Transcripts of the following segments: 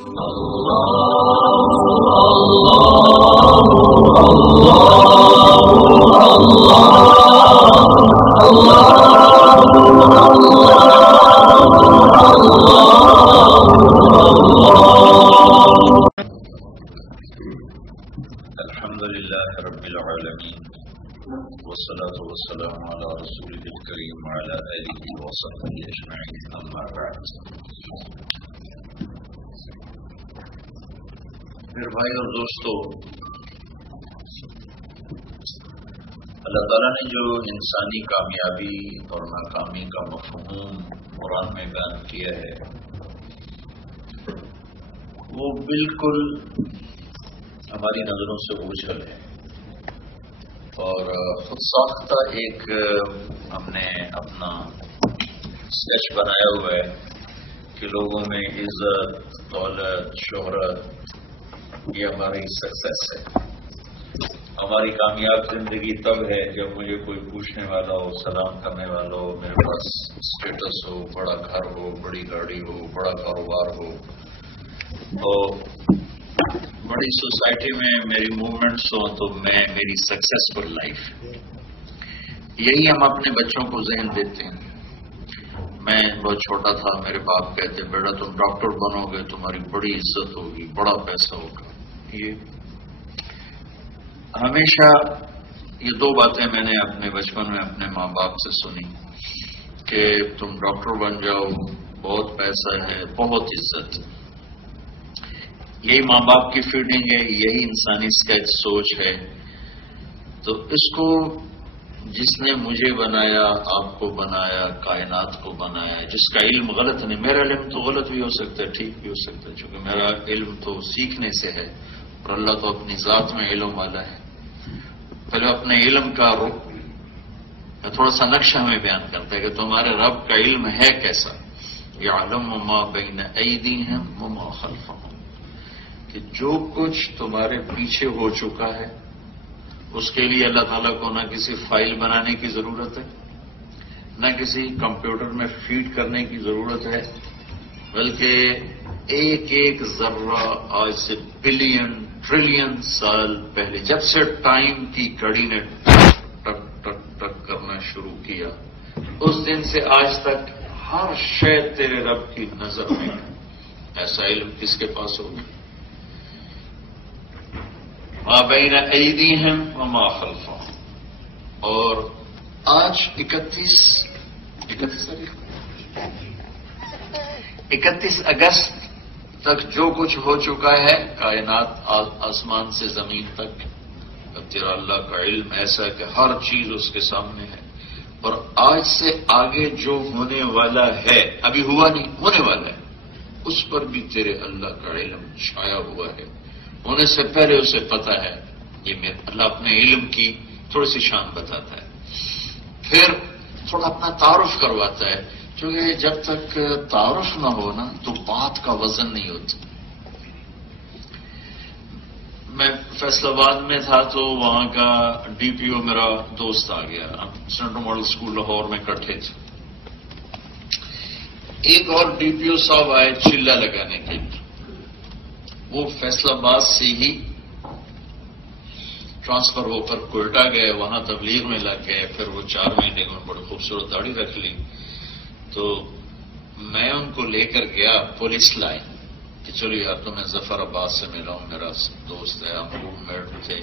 الحمد لله رب العالمين والصلاة والسلام على رسوله الكريم وعلى آله وصحبه أجمعين أما بعد. پھر بھائی اور دوستو، اللہ تعالیٰ نے جو انسانی کامیابی اور ناکامی کا مفہوم قرآن میں بیان کیا ہے وہ بالکل ہماری نظروں سے اوجھل ہے، اور خود ساختہ ایک ہم نے اپنا اسکیچ بنایا ہوا ہے کہ لوگوں میں عزت، دولت، شہرت یہ ہماری سکسیس ہے. ہماری کامیاب زندگی تب ہے جب مجھے کوئی پوچھنے والا ہو، سلام کرنے والا ہو، میرے پاس اسٹیٹس ہو، بڑا گھر ہو، بڑی گاڑی ہو، بڑا کاروبار ہو، تو بڑی سوسائٹی میں میری موومنٹس ہوں تو میری سکسیسفل لائف. یہی ہم اپنے بچوں کو ذہن دیتے ہیں. میں بہت چھوٹا تھا، میرے باپ کہتے بیٹا تم ڈاکٹر بنو گے، تمہاری بڑی عزت ہوگی، بڑا پیسہ ہوگا. یہ ہمیشہ یہ دو باتیں میں نے اپنے بچپن میں اپنے ماں باپ سے سنی کہ تم ڈاکٹر بن جاؤ، بہت پیسہ ہے، بہت عزت. یہی ماں باپ کی فیڈنگ ہے، یہی انسانی اسکیچ سوچ ہے. تو اس کو جس نے مجھے بنایا، آپ کو بنایا، کائنات کو بنایا، جس کا علم غلط نہیں، میرا علم تو غلط بھی ہو سکتا ہے، ٹھیک بھی ہو سکتا ہے، چونکہ میرا علم تو سیکھنے سے ہے اور اللہ تو اپنی ذات میں علم والا ہے. پہلے اپنے علم کا تھوڑا سا نقشہ ہمیں بیان کرتا ہے کہ تمہارے رب کا علم ہے کیسا. یعلم ما بین ایدیہم وما خلفہم، کہ جو کچھ تمہارے پیچھے ہو چکا ہے اس کے لیے اللہ تعالیٰ کو نہ کسی فائل بنانے کی ضرورت ہے، نہ کسی کمپیوٹر میں فیڈ کرنے کی ضرورت ہے، بلکہ ایک ایک ذرہ آج سے بلین ٹریلین سال پہلے جب سے ٹائم کی گھڑی نے ٹک ٹک ٹک ٹک کرنا شروع کیا، اس دن سے آج تک ہر شے تیرے رب کی نظر میں ہے. ایسا علم کس کے پاس ہوگا؟ ما بین ایدیہم وما خلفہم. اور آج 31 اگست تک جو کچھ ہو چکا ہے کائنات آسمان سے زمین تک، تیرا اللہ کا علم ایسا ہے کہ ہر چیز اس کے سامنے ہے. اور آج سے آگے جو ہونے والا ہے، ابھی ہوا نہیں، ہونے والا ہے، اس پر بھی تیرے اللہ کا علم چھایا ہوا ہے. ہونے سے پہلے اسے پتا ہے. یہ اللہ اپنے علم کی تھوڑی سی شان بتاتا ہے، پھر تھوڑا اپنا تعارف کرواتا ہے، کیونکہ جب تک تعارف نہ ہو نا تو بات کا وزن نہیں ہوتا. میں فیصل آباد میں تھا تو وہاں کا ڈی پی او میرا دوست آ گیا. ہم سینٹرل ماڈل اسکول لاہور میں اکٹھے تھے. ایک اور ڈی پی او صاحب آئے چلہ لگانے کے لیے. وہ فیصل آباد سے ہی ٹرانسفر ہو کر کوئٹہ گئے، وہاں تبلیغ میں لگ گئے. پھر وہ 4 مہینے میں بڑی خوبصورت داڑھی رکھ لی. تو میں ان کو لے کر گیا پولیس لائن کہ چلو یار تو میں ظفر عباس سے ملا ہوں، میرا دوست ہے، ہم روم میٹ تھے.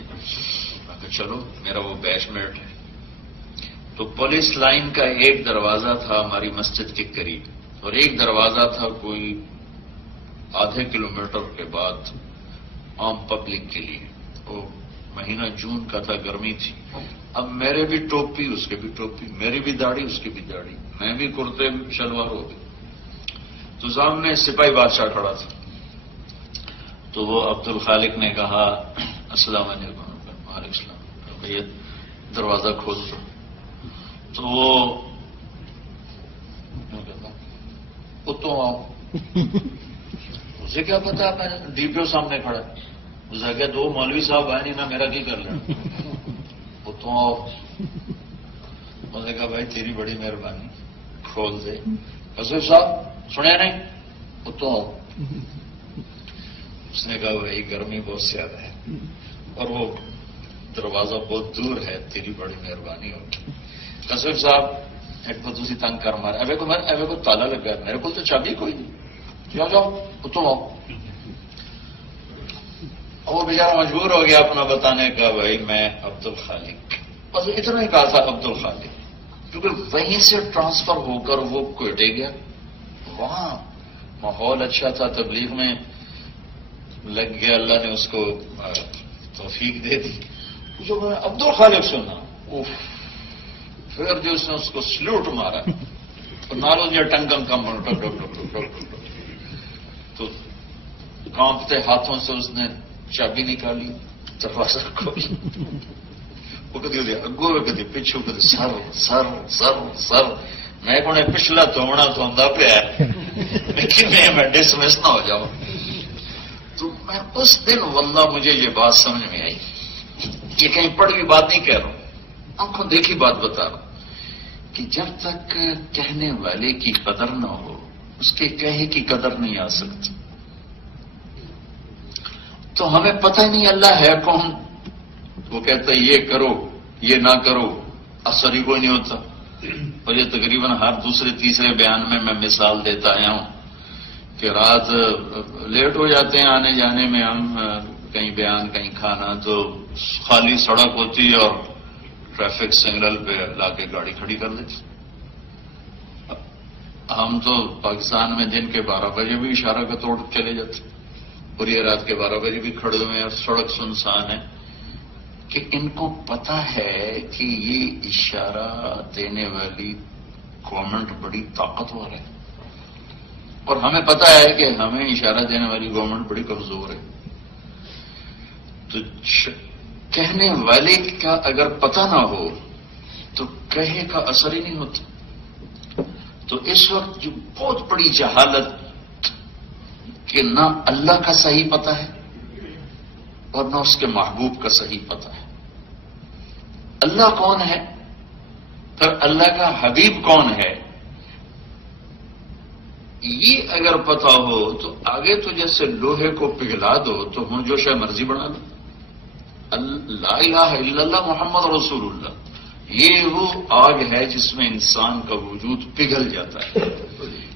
میں کہ چلو میرا وہ بیچ میٹ ہے. تو پولیس لائن کا ایک دروازہ تھا ہماری مسجد کے قریب، اور ایک دروازہ تھا کوئی آدھے کلومیٹر کے بعد عام پبلک کے لیے. وہ مہینہ جون کا تھا، گرمی تھی. اب میرے بھی ٹوپی، اس کے بھی ٹوپی، میری بھی داڑھی، اس کی بھی داڑھی، میں بھی کرتے شلوار ہو گئی. تو سامنے سپاہی بادشاہ کھڑا تھا. تو وہ عبد الخالق نے کہا السلام علیکم. وعلیکم السلام. بھیا دروازہ کھول دو. تو وہ تو آؤ. اسے کیا پتا میں ڈی پی او سامنے کھڑا. اسے کیا 2 مولوی صاحب آئے نہیں، نہ میرا کی کر لیں. وہ تو آؤ. اسے کہا بھائی تیری بڑی مہربانی، کھول دے. حضرت صاحب سنیا نہیں؟ وہ تو آؤ. اس نے کہا بھائی گرمی بہت زیادہ ہے اور وہ دروازہ بہت دور ہے، تیری بڑی مہربانی ہوگی. قاسم صاحب ایک تو تھی تنگ کر مارا، ایوے کو تالا لگا، میرے کو تو چابی کوئی نہیں، جاؤ جاؤ تم آؤ. وہ بیچارہ مجبور ہو گیا اپنا بتانے کا، بھائی میں عبد الخالق، بس اتنا ہی کہا تھا عبد الخالق، کیونکہ وہیں سے ٹرانسفر ہو کر وہ کوئٹے گیا. وہاں ماحول اچھا تھا، تبلیغ میں لگ گیا، اللہ نے اس کو توفیق دے دی. جو میں نے عبد الخالق سنا، پھر جو اس نے اس کو سلوٹ مارا تو نالو جو ٹنگم کم تو کانپتے ہاتھوں سے اس نے چابی نکالی، دروازہ کھولا. وہ کدی اگو کدی پچھو، کدی سر سر سر سر. میں کو پچھلا توڑنا تو آتا پیا، لیکن میں ڈسمس نہ ہو جاؤں. تو میں اس دن واللہ مجھے یہ بات سمجھ میں آئی، یہ کہیں پڑھ کی بات نہیں کہہ رہا ہوں، آنکھوں دیکھی بات بتا رہا ہوں، کہ جب تک کہنے والے کی قدر نہ ہو اس کے کہے کی قدر نہیں آ سکتی. تو ہمیں پتہ نہیں اللہ ہے کون. وہ کہتا ہے یہ کرو یہ نہ کرو، اثر ہی کوئی نہیں ہوتا. اور یہ تقریباً ہر دوسرے تیسرے بیان میں مثال دیتا آیا ہوں کہ رات لیٹ ہو جاتے ہیں آنے جانے میں، ہم کہیں بیان کہیں کھانا، تو خالی سڑک ہوتی اور ٹریفک سگنل پہ لا کے گاڑی کھڑی کر دیتی. ہم تو پاکستان میں دن کے 12 بجے بھی اشارہ کا توڑ چلے جاتے، اور یہ رات کے 12 بجے بھی کھڑے ہوئے ہیں اور سڑک سنسان ہے. کہ ان کو پتا ہے کہ یہ اشارہ دینے والی گورنمنٹ بڑی طاقتور ہے، اور ہمیں پتا ہے کہ ہمیں اشارہ دینے والی گورنمنٹ بڑی کمزور ہے. تو کہنے والے کا اگر پتہ نہ ہو تو کہے کا اثر ہی نہیں ہوتا. تو اس وقت جو بہت بڑی جہالت کہ نہ اللہ کا صحیح پتہ ہے اور نہ اس کے محبوب کا صحیح پتہ ہے. اللہ کون ہے اور اللہ کا حبیب کون ہے، یہ اگر پتہ ہو تو آگے تو جیسے لوہے کو پگھلا دو تو ہوں جو شے مرضی بنا دو. لا الہ الا اللہ محمد رسول اللہ، یہ وہ آگ ہے جس میں انسان کا وجود پگھل جاتا ہے.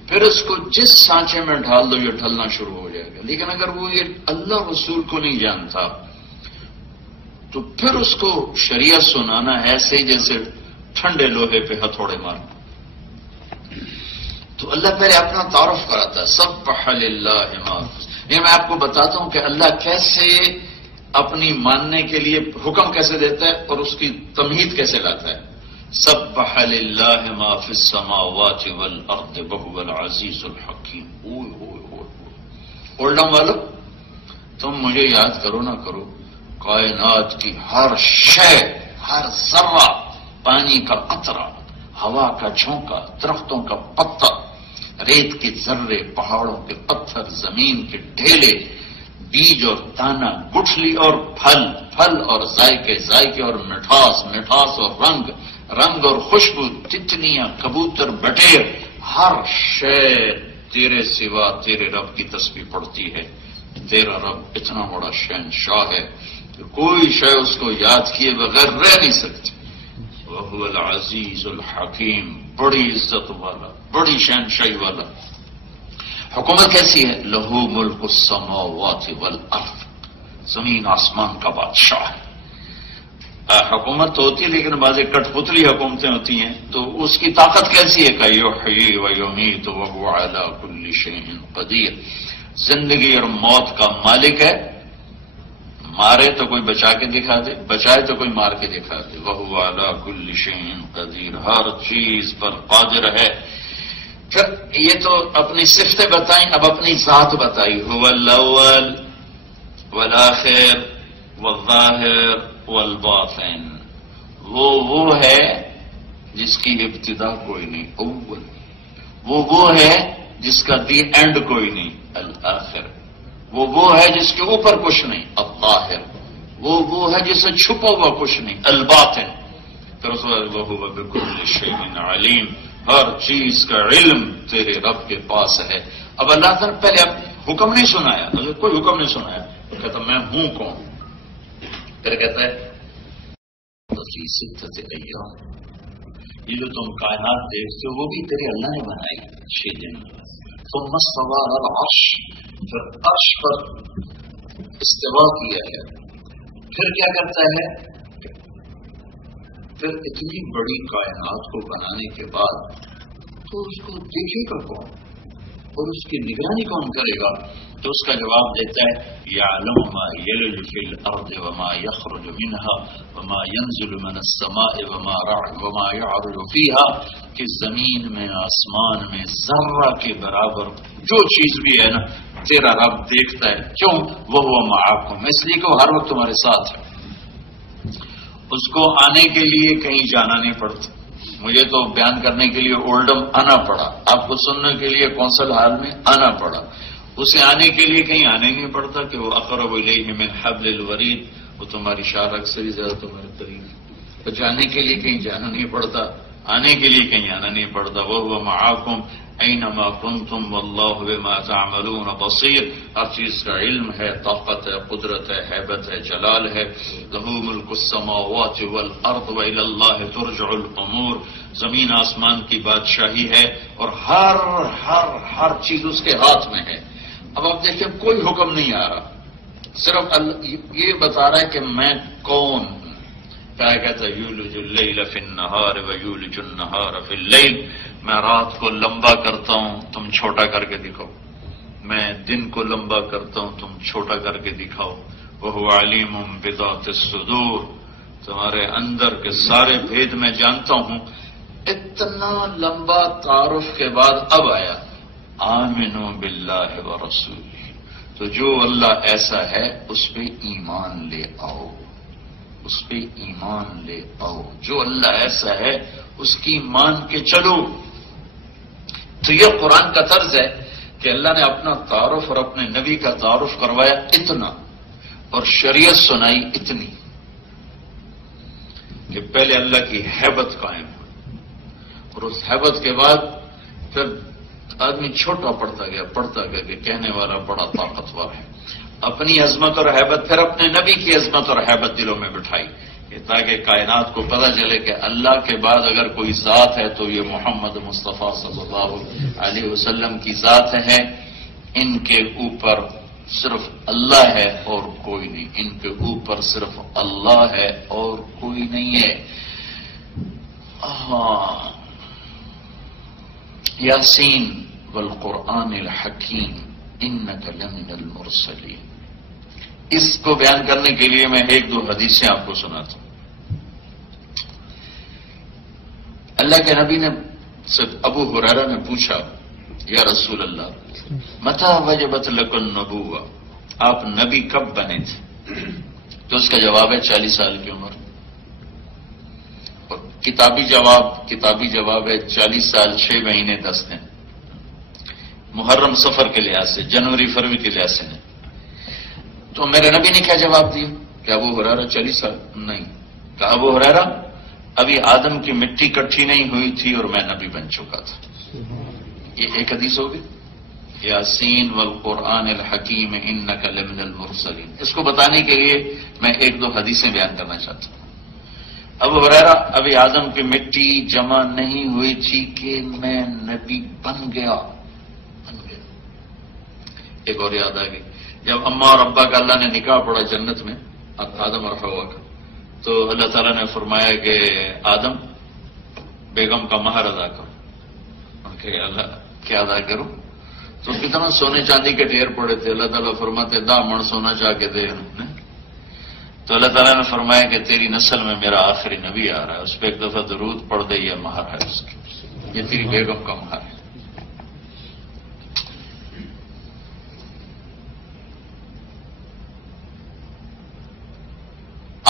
پھر اس کو جس سانچے میں ڈال دو یہ ڈھلنا شروع ہو جائے گا. لیکن اگر وہ یہ اللہ رسول کو نہیں جانتا تو پھر اس کو شریعت سنانا ایسے جیسے ٹھنڈے لوہے پہ ہتھوڑے مارنا. تو اللہ پہلے اپنا تعارف کراتا ہے، سبح للہ ما. یہ میں آپ کو بتاتا ہوں کہ اللہ کیسے اپنی ماننے کے لیے حکم کیسے دیتا ہے اور اس کی تمہید کیسے لاتا ہے. سبح للہ ما فی السماوات والارض وہو العزیز الحکیم. اولڈم والو تم مجھے یاد کرو نہ کرو، کائنات کی ہر شے، ہر ذرہ، پانی کا قطرہ، ہوا کا جھونکا، درختوں کا پتا، ریت کے ذرے، پہاڑوں کے پتھر، زمین کے ڈھیلے، بیج اور دانا، گٹھلی اور پھل، پھل اور ذائقے اور مٹھاس اور رنگ اور خوشبو، تتنیاں، کبوتر، بٹیر، ہر شے تیرے سوا تیرے رب کی تسبیح پڑھتی ہے. تیرا رب اتنا بڑا شہنشاہ ہے کہ کوئی شے اس کو یاد کیے بغیر رہ نہیں سکتی. وہو العزیز الحکیم، بڑی عزت والا، بڑی شہنشاہی والا. حکومت کیسی ہے؟ لہو ملک السماوات والارض، زمین آسمان کا بادشاہ ہے. حکومت تو ہوتی ہے لیکن بعض کٹ پتلی حکومتیں ہوتی ہیں، تو اس کی طاقت کیسی ہے؟ کہ یحیی و یمیت وہو علی کل شیء قدیر. زندگی اور موت کا مالک ہے، مارے تو کوئی بچا کے دکھا دے، بچائے تو کوئی مار کے دکھا دے. وہو علی کل شیء قدیر، ہر چیز پر قادر ہے. پھر یہ تو اپنی صفتیں بتائیں، اب اپنی ذات بتائی. هو الاول والآخر والظاہر والباطن. وہ ہے جس کی ابتدا کوئی نہیں، اول. وہ ہے جس کا دی اینڈ کوئی نہیں، الآخر. وہ ہے جس کے اوپر کچھ نہیں، الظاہر. وہ ہے جسے چھپا ہوا کچھ نہیں، الباطن. پھر اس وہو بکل شیء علیم، ہر چیز کا علم تیرے رب کے پاس ہے. اب اللہ تعالیٰ پہلے حکم نہیں سنایا، حضرت کوئی حکم نہیں سنایا. تو کہتا میں ہوں کون؟ پھر کہتا ہے فی ستۃ ایام، یہ جو تم کائنات دیکھتے ہو وہ بھی تیرے اللہ نے بنائی 6 دن. ثم استوى على العرش، پھر عرش پر استوا کیا ہے. پھر کیا کرتا ہے؟ پھر اتنی بڑی کائنات کو بنانے کے بعد تو اس کو دیکھے گا کون اور اس کی نگرانی کون کرے گا؟ تو اس کا جواب دیتا ہے یعلم ما یلج فی الارض وما یخرج منها وما ينزل من السماء وما يعرج فيها، کہ زمین میں آسمان میں ذرہ کے برابر جو چیز بھی ہے نا تیرا رب دیکھتا ہے. کیوں؟ وهو معكم، اس لیے کہ وہ ہر وقت تمہارے ساتھ ہے. اس کو آنے کے لیے کہیں جانا نہیں پڑتا. مجھے تو بیان کرنے کے لیے اولڈم آنا پڑا، آپ کو سننے کے لیے کونسل ہال میں آنا پڑا. اسے آنے کے لیے کہیں آنے نہیں پڑتا کہ وہ اقرب الیہ من حبل الورید، وہ تمہاری شارک سے بھی زیادہ تمہارے قریب. تو جانے کے لیے کہیں جانا نہیں پڑتا، آنے کے لیے کہیں آنا نہیں پڑتا. وَهُوَ مَعَكُمْ أَيْنَمَا كُنْتُمْ وَاللَّهُ بِمَا تَعْمَلُونَ بَصِيرٌ. ہر چیز کا علم ہے، طاقت ہے، قدرت ہے، ہیبت ہے، جلال ہے. لَهُ مُلْكُ السَّمَاوَاتِ وَالْأَرْضِ وَإِلَى اللَّهِ تُرْجَعُ الْأُمُورُ. زمین آسمان کی بادشاہی ہے اور ہر چیز اس کے ہاتھ میں ہے. اب آپ دیکھیں کوئی حکم نہیں آ رہا، صرف یہ بتا رہا ہے کہ میں کون ہوں. کیا کہتا ہے یولج اللیل فی النہار ویولج النہار فی اللیل، میں رات کو لمبا کرتا ہوں تم چھوٹا کر کے دکھاؤ، میں دن کو لمبا کرتا ہوں تم چھوٹا کر کے دکھاؤ. وہو علیم بذات الصدور، تمہارے اندر کے سارے بھید میں جانتا ہوں. اتنا لمبا تعارف کے بعد اب آیا آمنوا باللہ ورسولہ. تو جو اللہ ایسا ہے اس پہ ایمان لے آؤ، اس پہ ایمان لے آؤ. جو اللہ ایسا ہے اس کی مان کے چلو. تو یہ قرآن کا طرز ہے کہ اللہ نے اپنا تعارف اور اپنے نبی کا تعارف کروایا اتنا اور شریعت سنائی اتنی کہ پہلے اللہ کی ہیبت قائم ہوئی اور اس ہیبت کے بعد پھر آدمی چھوٹا پڑتا گیا کہ کہنے والا بڑا طاقتور ہے. اپنی عظمت اور ہیبت پھر اپنے نبی کی عظمت اور ہیبت دلوں میں بٹھائی تاکہ کائنات کو پتہ چلے کہ اللہ کے بعد اگر کوئی ذات ہے تو یہ محمد مصطفیٰ صلی اللہ علیہ وسلم کی ذات ہے. ان کے اوپر صرف اللہ ہے اور کوئی نہیں، ان کے اوپر صرف اللہ ہے اور کوئی نہیں ہے. یاسین والقرآن الحکیم انک لمن المرسلین. اس کو بیان کرنے کے لیے میں 1-2 حدیثیں آپ کو سناتا ہوں. اللہ کے نبی نے ابو ہریرہ نے پوچھا یا رسول اللہ متى وجبت لک النبوہ، آپ نبی کب بنے تھے؟ تو اس کا جواب ہے 40 سال کی عمر. اور کتابی جواب ہے 40 سال 6 مہینے 10 دن، محرم سفر کے لحاظ سے، جنوری فروری کے لحاظ سے نہیں. تو میرے نبی نے کیا جواب دیا کہ ابو ہریرہ 40 سال نہیں، کہا ابو ہریرہ ابھی آدم کی مٹی کٹھی نہیں ہوئی تھی اور میں نبی بن چکا تھا. یہ ایک حدیث ہوگی. یاسین والقرآن الحکیم انک لمن المرسلین. اس کو بتانے کے لیے میں 1-2 حدیثیں بیان کرنا چاہتا ہوں. ابو ہریرہ ابھی آدم کی مٹی جمع نہیں ہوئی تھی کہ میں نبی بن گیا. ایک اور یاد آ گئی، جب اماں اور ابا کا اللہ نے نکاح پڑا جنت میں آدم اور حوا کا، تو اللہ تعالیٰ نے فرمایا کہ آدم بیگم کا مہر ادا کرو. کہ اللہ کیا ادا کروں؟ تو کتنا سونے چاندی کے ڈھیر پڑے تھے. اللہ تعالیٰ فرماتے 10 من سونا چاہ کے دے. تو اللہ تعالیٰ نے فرمایا کہ تیری نسل میں میرا آخری نبی آ رہا ہے، اس پہ 1 دفعہ درود پڑھ دے، یہ مہر ہے اس کی، یہ تیری بیگم کا مہر ہے.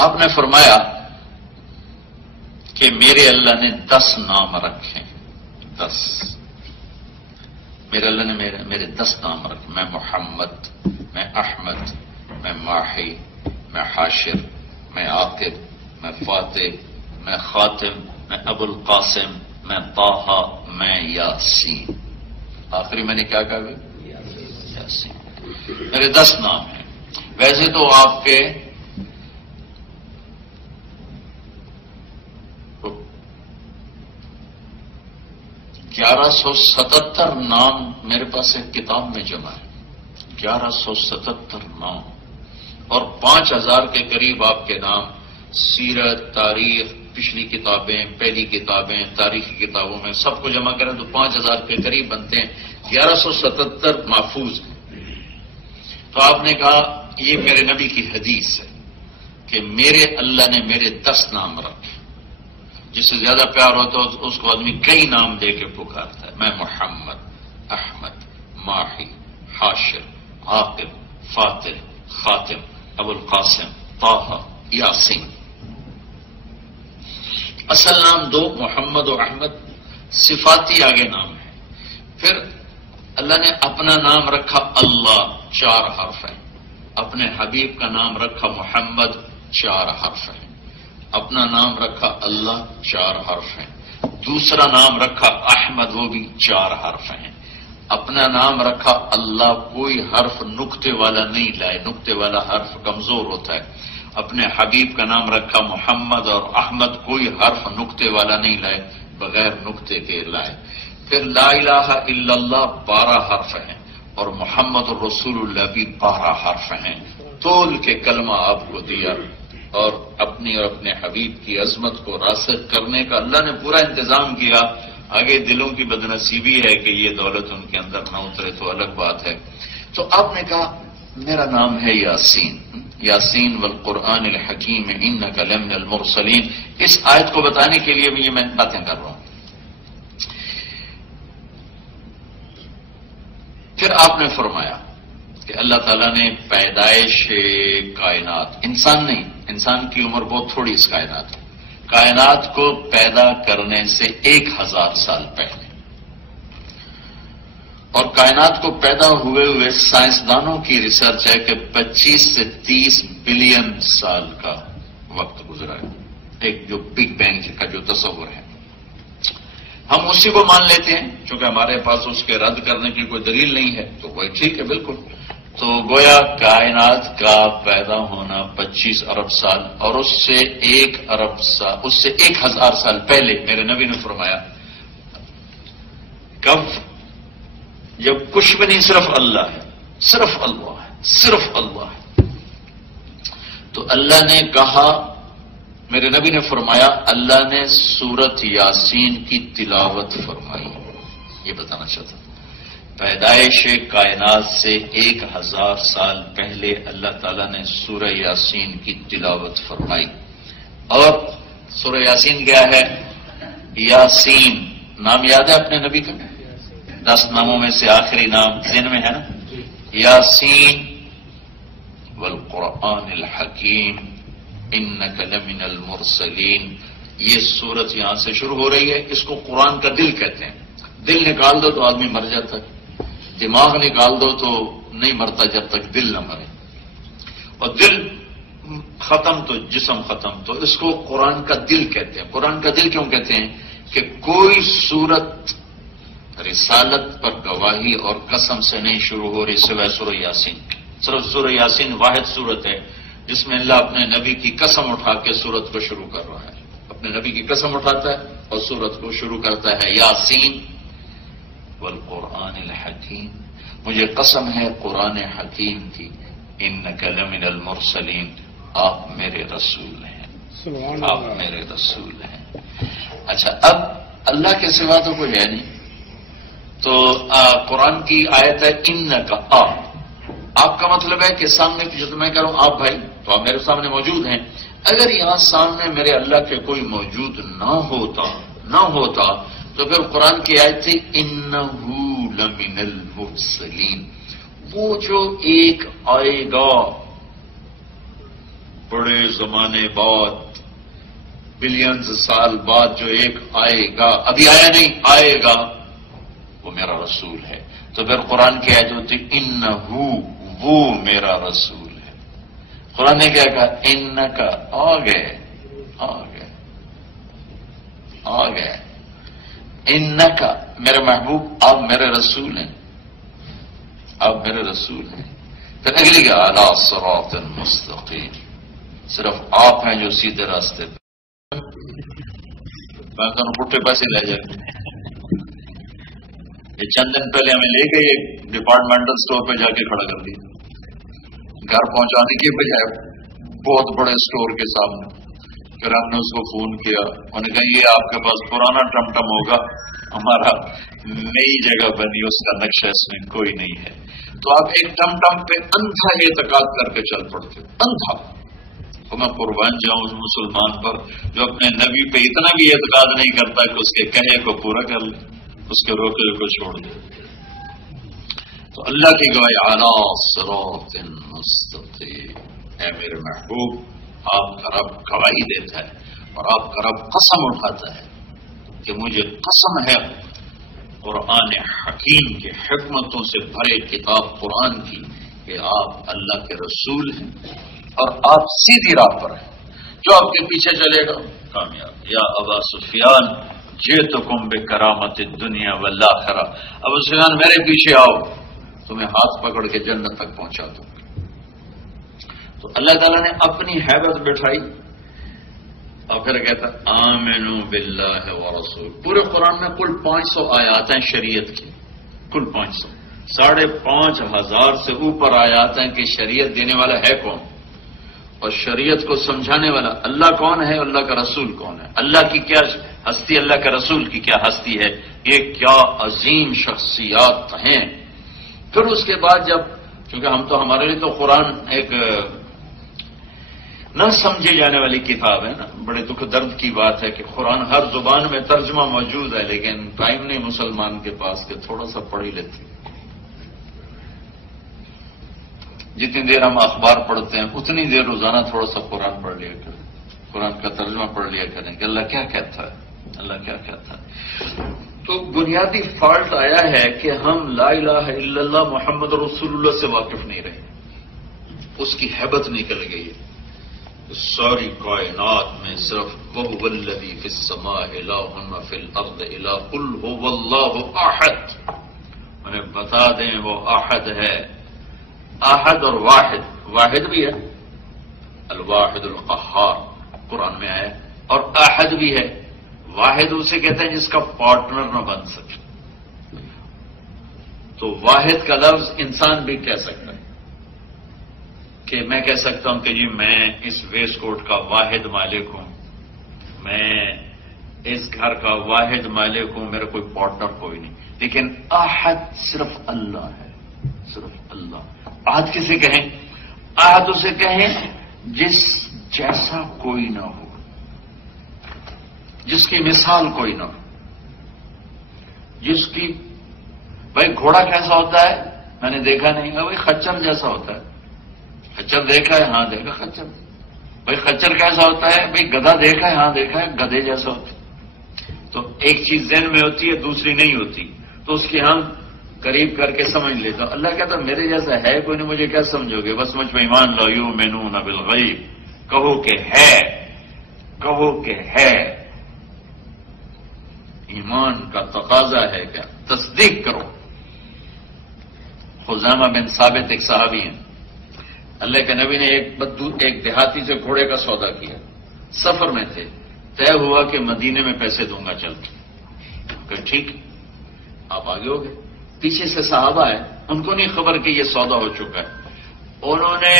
آپ نے فرمایا کہ میرے اللہ نے 10 نام رکھے. 10 میرے اللہ نے میرے 10 نام رکھے. میں محمد، میں احمد، میں ماحی، میں حاشر، میں عاقب، میں فاتح، میں خاتم، میں ابو القاسم، میں طٰہٰ، میں یاسین. آخری میں نے کیا کہا؟ یاسین. میرے 10 نام ہیں. ویسے تو آپ کے 1177 نام میرے پاس ایک کتاب میں جمع ہے. 1177 نام اور 5000 کے قریب آپ کے نام سیرت، تاریخ، پچھلی کتابیں، پہلی کتابیں، تاریخی کتابوں میں سب کو جمع کریں تو 5000 کے قریب بنتے ہیں. 1177 محفوظ ہیں. تو آپ نے کہا یہ میرے نبی کی حدیث ہے کہ میرے اللہ نے میرے 10 نام رکھے. جس سے زیادہ پیار ہوتا ہے اس کو آدمی کئی نام دے کے پکارتا ہے. میں محمد، احمد، ماہی، حاشر، عاقب، فاتح، خاتم، ابو القاسم، طہ، یاسین. اصل نام 2 محمد و احمد، صفاتی آگے نام ہے. پھر اللہ نے اپنا نام رکھا اللہ، 4 حرف ہیں. اپنے حبیب کا نام رکھا محمد، 4 حرف ہیں. اپنا نام رکھا اللہ، 4 حرف ہیں. دوسرا نام رکھا احمد، وہ بھی 4 حرف ہیں. اپنا نام رکھا اللہ، کوئی حرف نقطے والا نہیں لائے، نقطے والا حرف کمزور ہوتا ہے. اپنے حبیب کا نام رکھا محمد اور احمد، کوئی حرف نقطے والا نہیں لائے، بغیر نقطے کے لائے. پھر لا الہ الا اللہ 12 حرف ہیں اور محمد الرسول اللہ بھی 12 حرف ہیں. تول کے کلمہ آپ کو دیا اور اپنی اور اپنے حبیب کی عظمت کو راسخ کرنے کا اللہ نے پورا انتظام کیا. آگے دلوں کی بدنصیبی ہے کہ یہ دولت ان کے اندر نہ اترے تو الگ بات ہے. تو آپ نے کہا میرا نام ہے یاسین. یاسین والقرآن الحکیم انک لمن المرسلین. اس آیت کو بتانے کے لیے بھی یہ میں باتیں کر رہا ہوں. پھر آپ نے فرمایا کہ اللہ تعالیٰ نے پیدائش کائنات، انسان نہیں، انسان کی عمر بہت تھوڑی اس کائنات ہے، کائنات کو پیدا کرنے سے 1000 سال پہلے، اور کائنات کو پیدا ہوئے سائنسدانوں کی ریسرچ ہے کہ 25 سے 30 بلین سال کا وقت گزرا ہے. ایک جو بگ بینگ کا جو تصور ہے ہم اسی کو مان لیتے ہیں چونکہ ہمارے پاس اس کے رد کرنے کی کوئی دلیل نہیں ہے تو وہی ٹھیک ہے بالکل. تو گویا کائنات کا پیدا ہونا 25 ارب سال اور اس سے 1 ارب سال، اس سے 1000 سال پہلے میرے نبی نے فرمایا کب؟ جب کچھ بھی نہیں، صرف اللہ ہے، صرف اللہ ہے، صرف اللہ ہے. تو اللہ نے کہا، میرے نبی نے فرمایا اللہ نے سورت یاسین کی تلاوت فرمائی. یہ بتانا چاہتا ہوں پیدائش کائنات سے 1000 سال پہلے اللہ تعالیٰ نے سورہ یاسین کی تلاوت فرمائی. اور سورہ یاسین کیا ہے؟ یاسین نام یاد ہے اپنے نبی کا؟ 10 ناموں میں سے آخری نام ذہن میں ہے نا؟ یاسین والقرآن الحکیم انک لمن المرسلین. یہ سورت یہاں سے شروع ہو رہی ہے. اس کو قرآن کا دل کہتے ہیں. دل نکال دو تو آدمی مر جاتا ہے، دماغ نکال دو تو نہیں مرتا جب تک دل نہ مرے، اور دل ختم تو جسم ختم. تو اس کو قرآن کا دل کہتے ہیں. قرآن کا دل کیوں کہتے ہیں؟ کہ کوئی سورت رسالت پر گواہی اور قسم سے نہیں شروع ہو رہی سوائے سورہ یاسین. صرف سورہ یاسین واحد سورت ہے جس میں اللہ اپنے نبی کی قسم اٹھا کے سورت کو شروع کر رہا ہے. اپنے نبی کی قسم اٹھاتا ہے اور سورت کو شروع کرتا ہے یاسین والقرآن الحکیم. مجھے قسم ہے قرآن حکیم کی، انک لمن المرسلین، آپ میرے رسول ہیں، آپ میرے رسول ہیں. اچھا اب اللہ کے سوا تو کوئی ہے نہیں. تو قرآن کی آیت ہے انک، آپ کا مطلب ہے کہ سامنے جو میں کہہ رہا ہوں آپ بھائی تو آپ میرے سامنے موجود ہیں. اگر یہاں سامنے میرے اللہ کے کوئی موجود نہ ہوتا تو پھر قرآن کی آیت تھی انہو لمن المرسلین. وہ جو ایک آئے گا بڑے زمانے بعد، بلینز سال بعد جو ایک آئے گا، ابھی آیا نہیں، آئے گا، وہ میرا رسول ہے. تو پھر قرآن کی آیت ہوتی انہو، وہ میرا رسول ہے. قرآن نے کیا کہا؟ انکا، آ گئے انکا، میرے محبوب آپ میرے رسول ہیں، آپ میرے رسول ہیں. پھر اگلی کہ اعلی صراط مستقیم، صرف آپ ہیں جو سیدھے راستے پہ، میں کہوں پٹھے پیسے لے جائیں۔ یہ چند دن پہلے ہمیں لے گئے ایک ڈپارٹمنٹل اسٹور پہ جا کے کھڑا کر دیا، گھر پہنچانے کے بجائے بہت بڑے اسٹور کے سامنے۔ پھر ہم نے اس کو فون کیا، انہوں نے کہا یہ آپ کے پاس پرانا ٹم ٹم ہوگا، ہمارا نئی جگہ بنی، اس کا نقشہ اس میں کوئی نہیں ہے۔ تو آپ ایک ٹم ٹم پہ اندھا اعتقاد کر کے چل پڑتے، اندھا۔ تو میں قربان جاؤں اس مسلمان پر جو اپنے نبی پہ اتنا بھی اعتقاد نہیں کرتا کہ اس کے کہے کو پورا کر لے، اس کے روکے کو چھوڑ دے۔ تو اللہ کی گواہی اعلی صراط مستقیم، اے میرے محبوب آپ کا رب گواہی دیتا ہے اور آپ کا رب قسم اٹھاتا ہے کہ مجھے قسم ہے قرآن حکیم کے حکمتوں سے بھرے کتاب قرآن کی کہ آپ اللہ کے رسول ہیں اور آپ سیدھی راہ پر ہیں، جو آپ کے پیچھے چلے گا کامیاب۔ یا ابا سفیان جئتکم بکرامت الدنیا والآخرہ، ابو سفیان میرے پیچھے آؤ، تمہیں ہاتھ پکڑ کے جنت تک پہنچا دوں۔ تو اللہ تعالیٰ نے اپنی حیبت بٹھائی اور پھر کہتا آمنو باللہ ورسول۔ پورے قرآن میں کل 500 آیات ہیں شریعت کی، کل 500، 5,500 سے اوپر آیات ہیں کہ شریعت دینے والا ہے کون، اور شریعت کو سمجھانے والا اللہ کون ہے، اللہ کا رسول کون ہے، اللہ کی کیا ہستی، اللہ کے رسول کی کیا ہستی ہے، یہ کیا عظیم شخصیات ہیں۔ پھر اس کے بعد جب، کیونکہ ہم تو ہمارے لیے تو قرآن ایک نہ سمجھی جانے والی کتاب ہے نا، بڑے دکھ درد کی بات ہے کہ قرآن ہر زبان میں ترجمہ موجود ہے، لیکن ٹائم نہیں مسلمان کے پاس کہ تھوڑا سا پڑھ ہی لیتے۔ جتنی دیر ہم اخبار پڑھتے ہیں اتنی دیر روزانہ تھوڑا سا قرآن پڑھ لیا کریں، قرآن کا ترجمہ پڑھ لیا کریں کہ اللہ کیا کہتا ہے، اللہ کیا کہتا ہے۔ تو بنیادی فالٹ آیا ہے کہ ہم لا الہ الا اللہ محمد رسول اللہ سے واقف نہیں رہے، اس کی ہیبت نکل گئی ہے۔ ساری کائنات میں صرف وَهُوَ الَّذِي فِي السَّمَاءِ إِلَٰهٌ وَفِي الْأَرْضِ إِلَٰهٌ قُلْ هُوَ اللَّهُ أَحَدٌ، انہیں بتا دیں وہ احد ہے، احد اور واحد، واحد بھی ہے الواحد القہار قرآن میں آیا، اور احد بھی ہے، واحد اسے کہتے ہیں جس کا پارٹنر نہ بن سکے۔ تو واحد کا لفظ انسان بھی کہہ سکتا ہے کہ میں کہہ سکتا ہوں کہ جی میں اس ویسٹ کوٹ کا واحد مالک ہوں، میں اس گھر کا واحد مالک ہوں، میرا کوئی پارٹنر کوئی نہیں، لیکن احد صرف اللہ ہے، صرف اللہ۔ احد کسے کہیں؟ احد اسے کہیں جس جیسا کوئی نہ ہو، جس کی مثال کوئی نہ ہو، جس کی، بھائی گھوڑا کیسا ہوتا ہے میں نے دیکھا نہیں، بھائی خچر جیسا ہوتا ہے، خچر دیکھا ہے، ہاں دیکھا خچر۔ بھائی خچر کیسا ہوتا ہے، بھائی گدھا دیکھا ہے، ہاں دیکھا ہے، گدھے جیسا ہوتا ہے۔ تو ایک چیز ذہن میں ہوتی ہے دوسری نہیں ہوتی، تو اس کی ہم قریب کر کے سمجھ لیتا ہوں۔ اللہ کہتا میرے جیسا ہے کوئی نہیں، مجھے کیا سمجھو گے، بس مجھ پہ ایمان لا یؤمنون بالغیب، کہو کہ ہے، کہو کہ ہے۔ ایمان کا تقاضا ہے کیا؟ تصدیق کرو۔ خزامہ بن ثابت ایک صحابی ہیں، اللہ کے نبی نے ایک دیہاتی سے گھوڑے کا سودا کیا، سفر میں تھے، طے ہوا کہ مدینے میں پیسے دوں گا چل کے، کہ ٹھیک آپ آگے ہو گئے، پیچھے سے صحابہ ہے، ان کو نہیں خبر کہ یہ سودا ہو چکا ہے، انہوں نے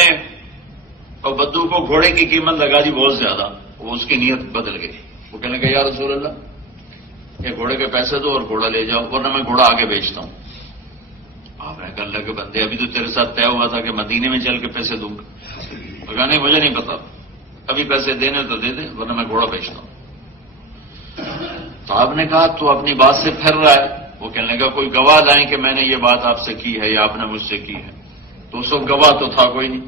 اور بدو کو گھوڑے کی قیمت لگا دی بہت زیادہ، وہ اس کی نیت بدل گئی، وہ کہنے لگا یا رسول اللہ یہ گھوڑے کے پیسے دو اور گھوڑا لے جاؤ ورنہ میں گھوڑا آگے بیچتا ہوں۔ آپ نے کہا اللہ کے بندے ابھی تو تیرے ساتھ طے ہوا تھا کہ مدینے میں چل کے پیسے دوں گا، کہا نہیں مجھے نہیں پتا، ابھی پیسے دینے تو دے دیں ورنہ میں گھوڑا بیچتا ہوں۔ تو آپ نے کہا تو اپنی بات سے پھر رہا ہے، وہ کہنے لگا کوئی گواہ لائیں کہ میں نے یہ بات آپ سے کی ہے یا آپ نے مجھ سے کی ہے، تو اس وقت گواہ تو تھا کوئی نہیں،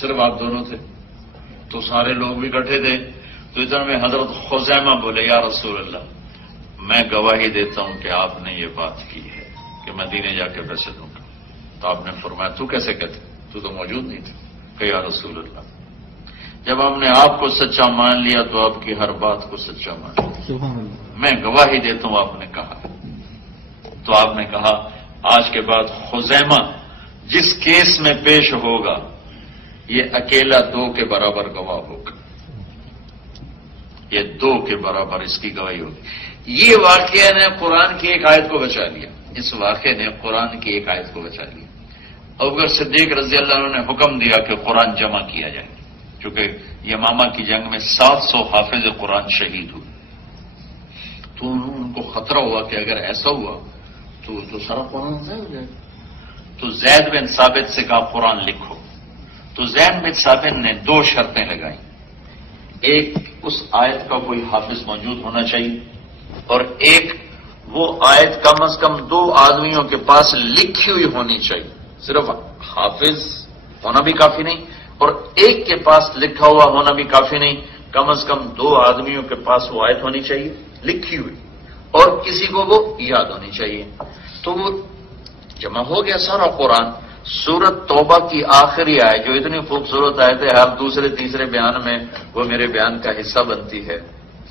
صرف آپ دونوں تھے، تو سارے لوگ بھی اکٹھے تھے، تو ادھر میں حضرت خزیمہ بولے یا رسول اللہ میں گواہی دیتا ہوں کہ آپ نے یہ بات کی ہے کہ مدینے جا کے پیسے دوں گا۔ تو آپ نے فرمایا تو کیسے کہتے، تو موجود نہیں تھے، کہ یا رسول اللہ جب ہم نے آپ کو سچا مان لیا تو آپ کی ہر بات کو سچا مان لیا، میں گواہی دیتا ہوں آپ نے کہا۔ تو آپ نے کہا آج کے بعد خزیمہ جس کیس میں پیش ہوگا یہ اکیلا 2 کے برابر گواہ ہوگا، یہ 2 کے برابر اس کی گواہی ہوگی۔ یہ واقعہ نے قرآن کی ایک آیت کو بچا لیا، اس واقعے نے قرآن کی ایک آیت کو بچا لیا۔ ابوبکر صدیق رضی اللہ عنہ نے حکم دیا کہ قرآن جمع کیا جائے، چونکہ یمامہ کی جنگ میں 700 حافظ قرآن شہید ہوئے، تو ان کو خطرہ ہوا کہ اگر ایسا ہوا تو سارا قرآن ضائع ہو جائے گا۔ تو زید بن ثابت سے کہا قرآن لکھو، تو زید بن ثابت نے 2 شرطیں لگائیں، ایک اس آیت کا کوئی حافظ موجود ہونا چاہیے، اور ایک وہ آیت کم از کم 2 آدمیوں کے پاس لکھی ہوئی ہونی چاہیے، صرف حافظ ہونا بھی کافی نہیں اور ایک کے پاس لکھا ہوا ہونا بھی کافی نہیں، کم از کم 2 آدمیوں کے پاس وہ آیت ہونی چاہیے لکھی ہوئی، اور کسی کو وہ یاد ہونی چاہیے۔ تو وہ جمع ہو گیا سارا قرآن۔ سورت توبہ کی آخری آیت جو اتنی خوبصورت آیت ہے، ہر دوسرے تیسرے بیان میں وہ میرے بیان کا حصہ بنتی ہے،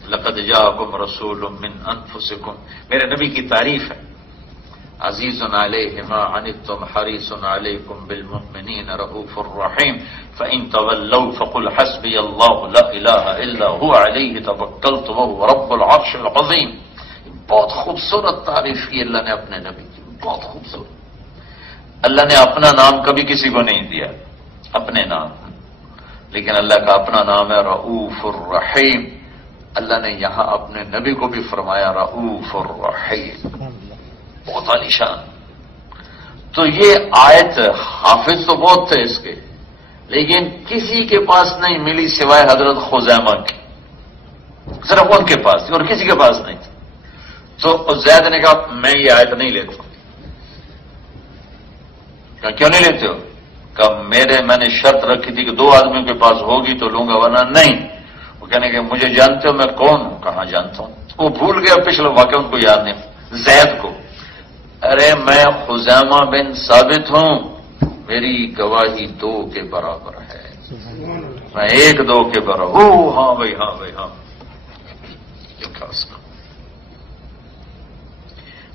لقد جاءکم رسول من انفسکم، میرے نبی کی تعریف ہے، عزیز علیہ ما عنتم حریص علیکم بالمؤمنین رؤوف الرحیم فإن تولوا فقل حسبی اللہ لا الہ الا هو علیہ توکلت وهو رب العرش العظیم۔ بہت خوبصورت تعریف کی اللہ نے اپنے نبی کی، بہت خوبصورت۔ اللہ نے اپنا نام کبھی کسی کو نہیں دیا، اپنے نام، لیکن اللہ کا اپنا نام ہے رؤوف الرحیم۔ اللہ نے یہاں اپنے نبی کو بھی فرمایا رؤوف الرحیم، بہت عالی شان۔ تو یہ آیت حافظ تو بہت تھے اس کے، لیکن کسی کے پاس نہیں ملی سوائے حضرت خزیمہ کی، صرف ان کے پاس تھی اور کسی کے پاس نہیں تھی۔ تو زید نے کہا میں یہ آیت نہیں لیتا۔ کہا کیوں نہیں لیتے ہو؟ کہا میں نے شرط رکھی تھی کہ 2 آدمیوں کے پاس ہوگی تو لوں گا ورنہ نہیں۔ وہ کہنے کہ مجھے جانتے ہو میں کون ہوں؟ کہاں جانتا ہوں۔ وہ بھول گیا پچھلا واقعہ، ان کو یاد نہیں، زید کو۔ ارے میں خزیمہ بن ثابت ہوں، میری گواہی 2 کے برابر ہے، میں 1-2 کے برابر۔ ہاں بھائی ہاں بھائی ہاں، لکھا اس کو۔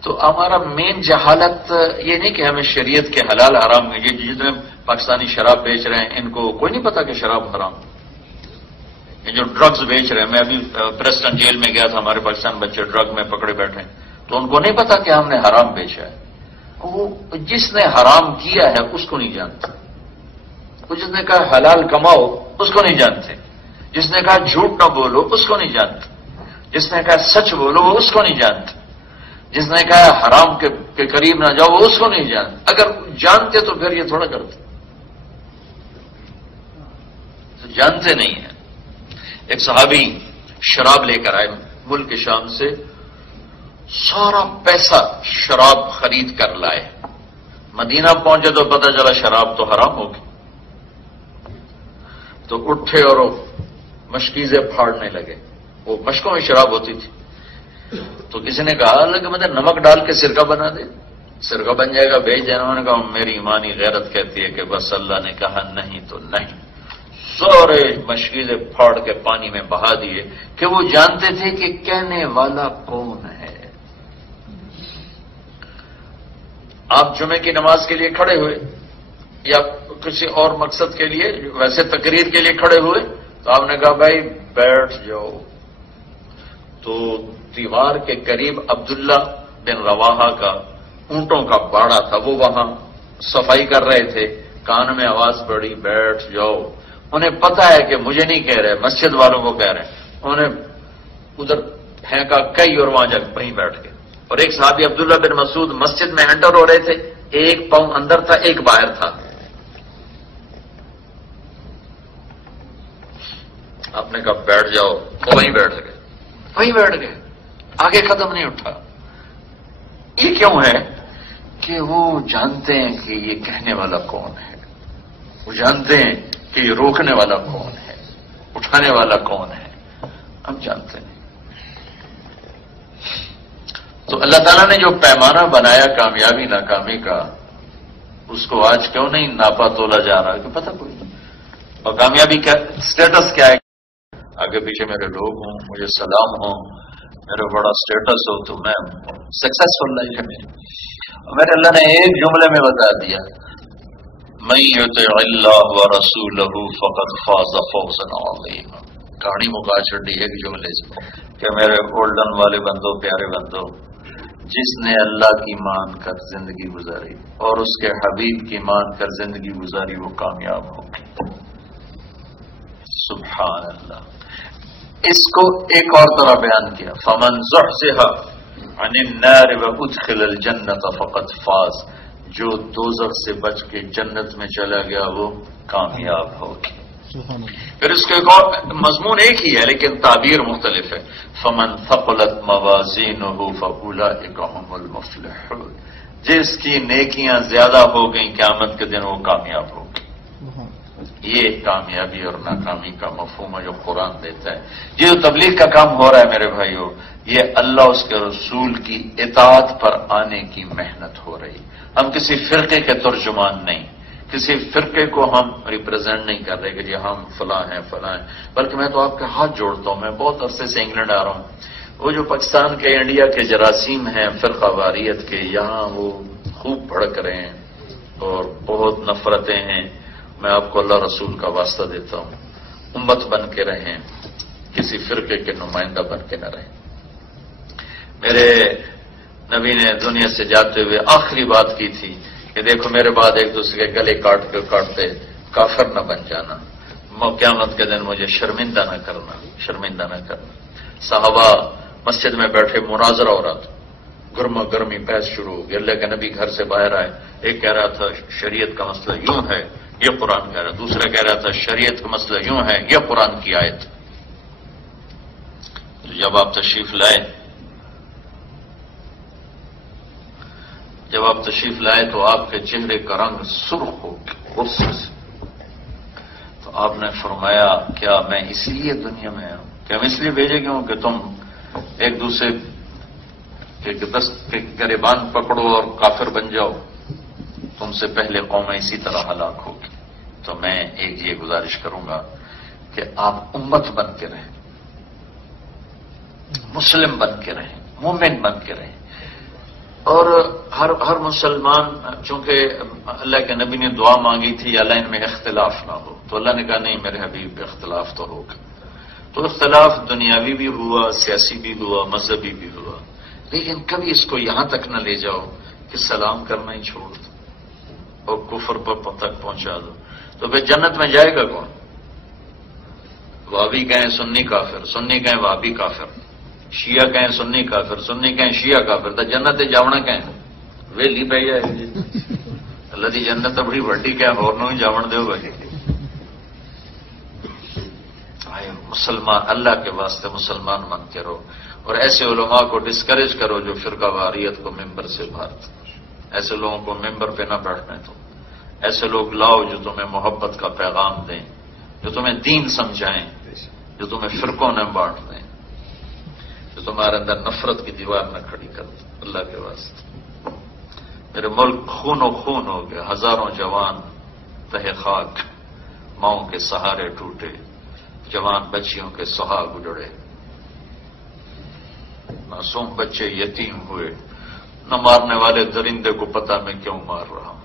تو ہمارا مین جہالت یہ نہیں کہ ہمیں شریعت کے حلال حرام میں، یہ جتنے پاکستانی شراب بیچ رہے ہیں ان کو کوئی نہیں پتا کہ شراب حرام، یہ جو ڈرگز بیچ رہے ہیں، میں ابھی پریسٹن جیل میں گیا تھا، ہمارے پاکستان بچے ڈرگ میں پکڑے بیٹھے ہیں، تو ان کو نہیں پتا کہ ہم نے حرام بیچا ہے۔ وہ جس نے حرام کیا ہے اس کو نہیں جانتے، وہ جس نے کہا حلال کماؤ اس کو نہیں جانتے، جس نے کہا جھوٹ نہ بولو اس کو نہیں جانتے، جس نے کہا سچ بولو وہ اس کو نہیں جانتے، جس نے کہا حرام کے قریب نہ جاؤ وہ اس کو نہیں جانتے۔ اگر جانتے تو پھر یہ تھوڑا کرتے، تو جانتے نہیں ہیں۔ ایک صحابی شراب لے کر آئے ملک شام سے، سارا پیسہ شراب خرید کر لائے، مدینہ پہنچے تو پتہ چلا شراب تو حرام ہو گئی، تو اٹھے اور مشکیزیں پھاڑنے لگے، وہ مشکوں میں شراب ہوتی تھی، تو کسی نے کہا کہ مطلب نمک ڈال کے سرکہ بنا دے، سرکہ بن جائے گا، بیچ دینا۔ انہوں نے کہا میری ایمانی غیرت کہتی ہے کہ بس اللہ نے کہا نہیں تو نہیں، سارے مشکیزیں پھاڑ کے پانی میں بہا دیے کہ وہ جانتے تھے کہ کہنے والا کون ہے۔ آپ جمعے کی نماز کے لیے کھڑے ہوئے یا کسی اور مقصد کے لیے، ویسے تقریر کے لیے کھڑے ہوئے، تو آپ نے کہا بھائی بیٹھ جاؤ، تو دیوار کے قریب عبداللہ بن رواحہ کا اونٹوں کا باڑا تھا، وہ وہاں صفائی کر رہے تھے، کان میں آواز پڑی بیٹھ جاؤ۔ انہیں پتا ہے کہ مجھے نہیں کہہ رہے، مسجد والوں کو کہہ رہے ہیں، انہوں نے ادھر پھینکا کئی اور وہاں جا وہیں بیٹھ گئے۔ اور ایک صحابی عبداللہ بن مسعود مسجد میں انٹر ہو رہے تھے، ایک پاؤں اندر تھا ایک باہر تھا، آپ نے کہا بیٹھ جاؤ، وہ وہیں بیٹھ گئے، وہیں بیٹھ گئے، آگے قدم نہیں اٹھا۔ یہ کیوں ہے کہ وہ جانتے ہیں کہ یہ کہنے والا کون ہے، وہ جانتے ہیں کہ یہ روکنے والا کون ہے، اٹھانے والا کون ہے، ہم جانتے ہیں۔ تو اللہ تعالیٰ نے جو پیمانہ بنایا کامیابی ناکامی کا، اس کو آج کیوں نہیں ناپا تولا جا رہا ہے کہ پتہ کوئی نہیں۔ اور کامیابی کا سٹیٹس کیا ہے؟ آگے پیچھے میرے لوگ ہوں، مجھے سلام ہوں، میرا بڑا سٹیٹس ہو تو میں سکسیسفل لائف ہے میری۔ میرے اللہ نے ایک جملے میں بتا دیا من یطع اللہ ورسولہ فقد فاز فوزا عظیما. کہانی مکا چھڑی ایک جملے سے کہ میرے گولڈن والے بندوں، پیارے بندوں، جس نے اللہ کی مان کر زندگی گزاری اور اس کے حبیب کی مان کر زندگی گزاری وہ کامیاب ہو گئی. سبحان اللہ. اس کو ایک اور طرح بیان کیا، فمن زحزح عن النار وادخل الجنة فقد فاز. جو دوزخ سے بچ کے جنت میں چلا گیا وہ کامیاب ہو گیا. پھر اس کا ایک اور مضمون ایک ہی ہے لیکن تعبیر مختلف ہے. فمن ثقلت موازینہ فاولئک هم المفلحون. جس کی نیکیاں زیادہ ہو گئیں قیامت کے دن وہ کامیاب ہو گئی. یہ کامیابی اور ناکامی کا مفہوم ہے جو قرآن دیتا ہے. یہ جو تبلیغ کا کام ہو رہا ہے میرے بھائیوں، یہ اللہ اس کے رسول کی اطاعت پر آنے کی محنت ہو رہی. ہم کسی فرقے کے ترجمان نہیں، کسی فرقے کو ہم ریپرزینٹ نہیں کر رہے کہ جی ہم فلاں ہیں فلاں ہیں، بلکہ میں تو آپ کے ہاتھ جوڑتا ہوں. میں بہت عرصے سے انگلینڈ آ رہا ہوں. وہ جو پاکستان کے انڈیا کے جراثیم ہیں فرقہ واریت کے، یہاں وہ خوب بھڑک رہے ہیں اور بہت نفرتیں ہیں. میں آپ کو اللہ رسول کا واسطہ دیتا ہوں، امت بن کے رہیں، کسی فرقے کے نمائندہ بن کے نہ رہیں. میرے نبی نے دنیا سے جاتے ہوئے آخری بات کی تھی کہ دیکھو میرے بعد ایک دوسرے کے گلے کاٹتے کافر نہ بن جانا، قیامت کے دن مجھے شرمندہ نہ کرنا، شرمندہ نہ کرنا. صحابہ مسجد میں بیٹھے مناظرہ ہو رہا تھا، گرما گرمی بحث شروع ہو گئی. اللہ کے نبی گھر سے باہر آئے، ایک کہہ رہا تھا شریعت کا مسئلہ یوں ہے، یہ قرآن کہہ رہا، دوسرا کہہ رہا تھا شریعت کا مسئلہ یوں ہے، یہ قرآن کی آیت. جب آپ تشریف لائے تو آپ کے چہرے کا رنگ سرخ ہو غصے سے. تو آپ نے فرمایا کیا میں اس لیے دنیا میں آؤں، کیا میں اس لیے بھیجے گیا ہوں کہ تم ایک دوسرے کے گریبان پکڑو اور کافر بن جاؤ؟ تم سے پہلے قومیں اسی طرح ہلاک ہوگی. تو میں ایک یہ گزارش کروں گا کہ آپ امت بن کے رہیں، مسلم بن کے رہیں، مومن بن کے رہیں. اور ہر مسلمان، چونکہ اللہ کے نبی نے دعا مانگی تھی اللہ ان میں اختلاف نہ ہو، تو اللہ نے کہا نہیں میرے حبیب اختلاف تو ہوگا. تو اختلاف دنیاوی بھی ہوا، سیاسی بھی ہوا، مذہبی بھی ہوا، لیکن کبھی اس کو یہاں تک نہ لے جاؤ کہ سلام کرنا ہی چھوڑ دو اور کفر پر تک پہنچا دو. تو پھر جنت میں جائے گا کون؟ وہابی کہیں سنی کافر، سنی کہیں وہابی کافر، شیعہ کہیں سنی کافر، سنی کہیں شیعہ کافر. تو جنت جاونا کہیں ویلی پہ جائے گی. اللہ دی جنت بڑی وڈی کہ ہورنوں ہی جاون دیو بھائی. مسلمان اللہ کے واسطے مسلمان بن کے رہو اور ایسے علماء کو ڈسکریج کرو جو فرقہ واریت کو ممبر سے بھارت. ایسے لوگوں کو ممبر پہ نہ بیٹھنے دو. ایسے لوگ لاؤ جو تمہیں محبت کا پیغام دیں، جو تمہیں دین سمجھائیں، جو تمہیں فرقوں نہ بانٹ دیں، جو تمہارے اندر نفرت کی دیوار نہ کھڑی کر دیں. اللہ کے واسطے میرے ملک خون و خون ہو گیا، ہزاروں جوان تہ خاک، ماؤں کے سہارے ٹوٹے، جوان بچیوں کے سہاگ اجڑے، معصوم بچے یتیم ہوئے. نہ مارنے والے درندے کو پتہ میں کیوں مار رہا ہوں،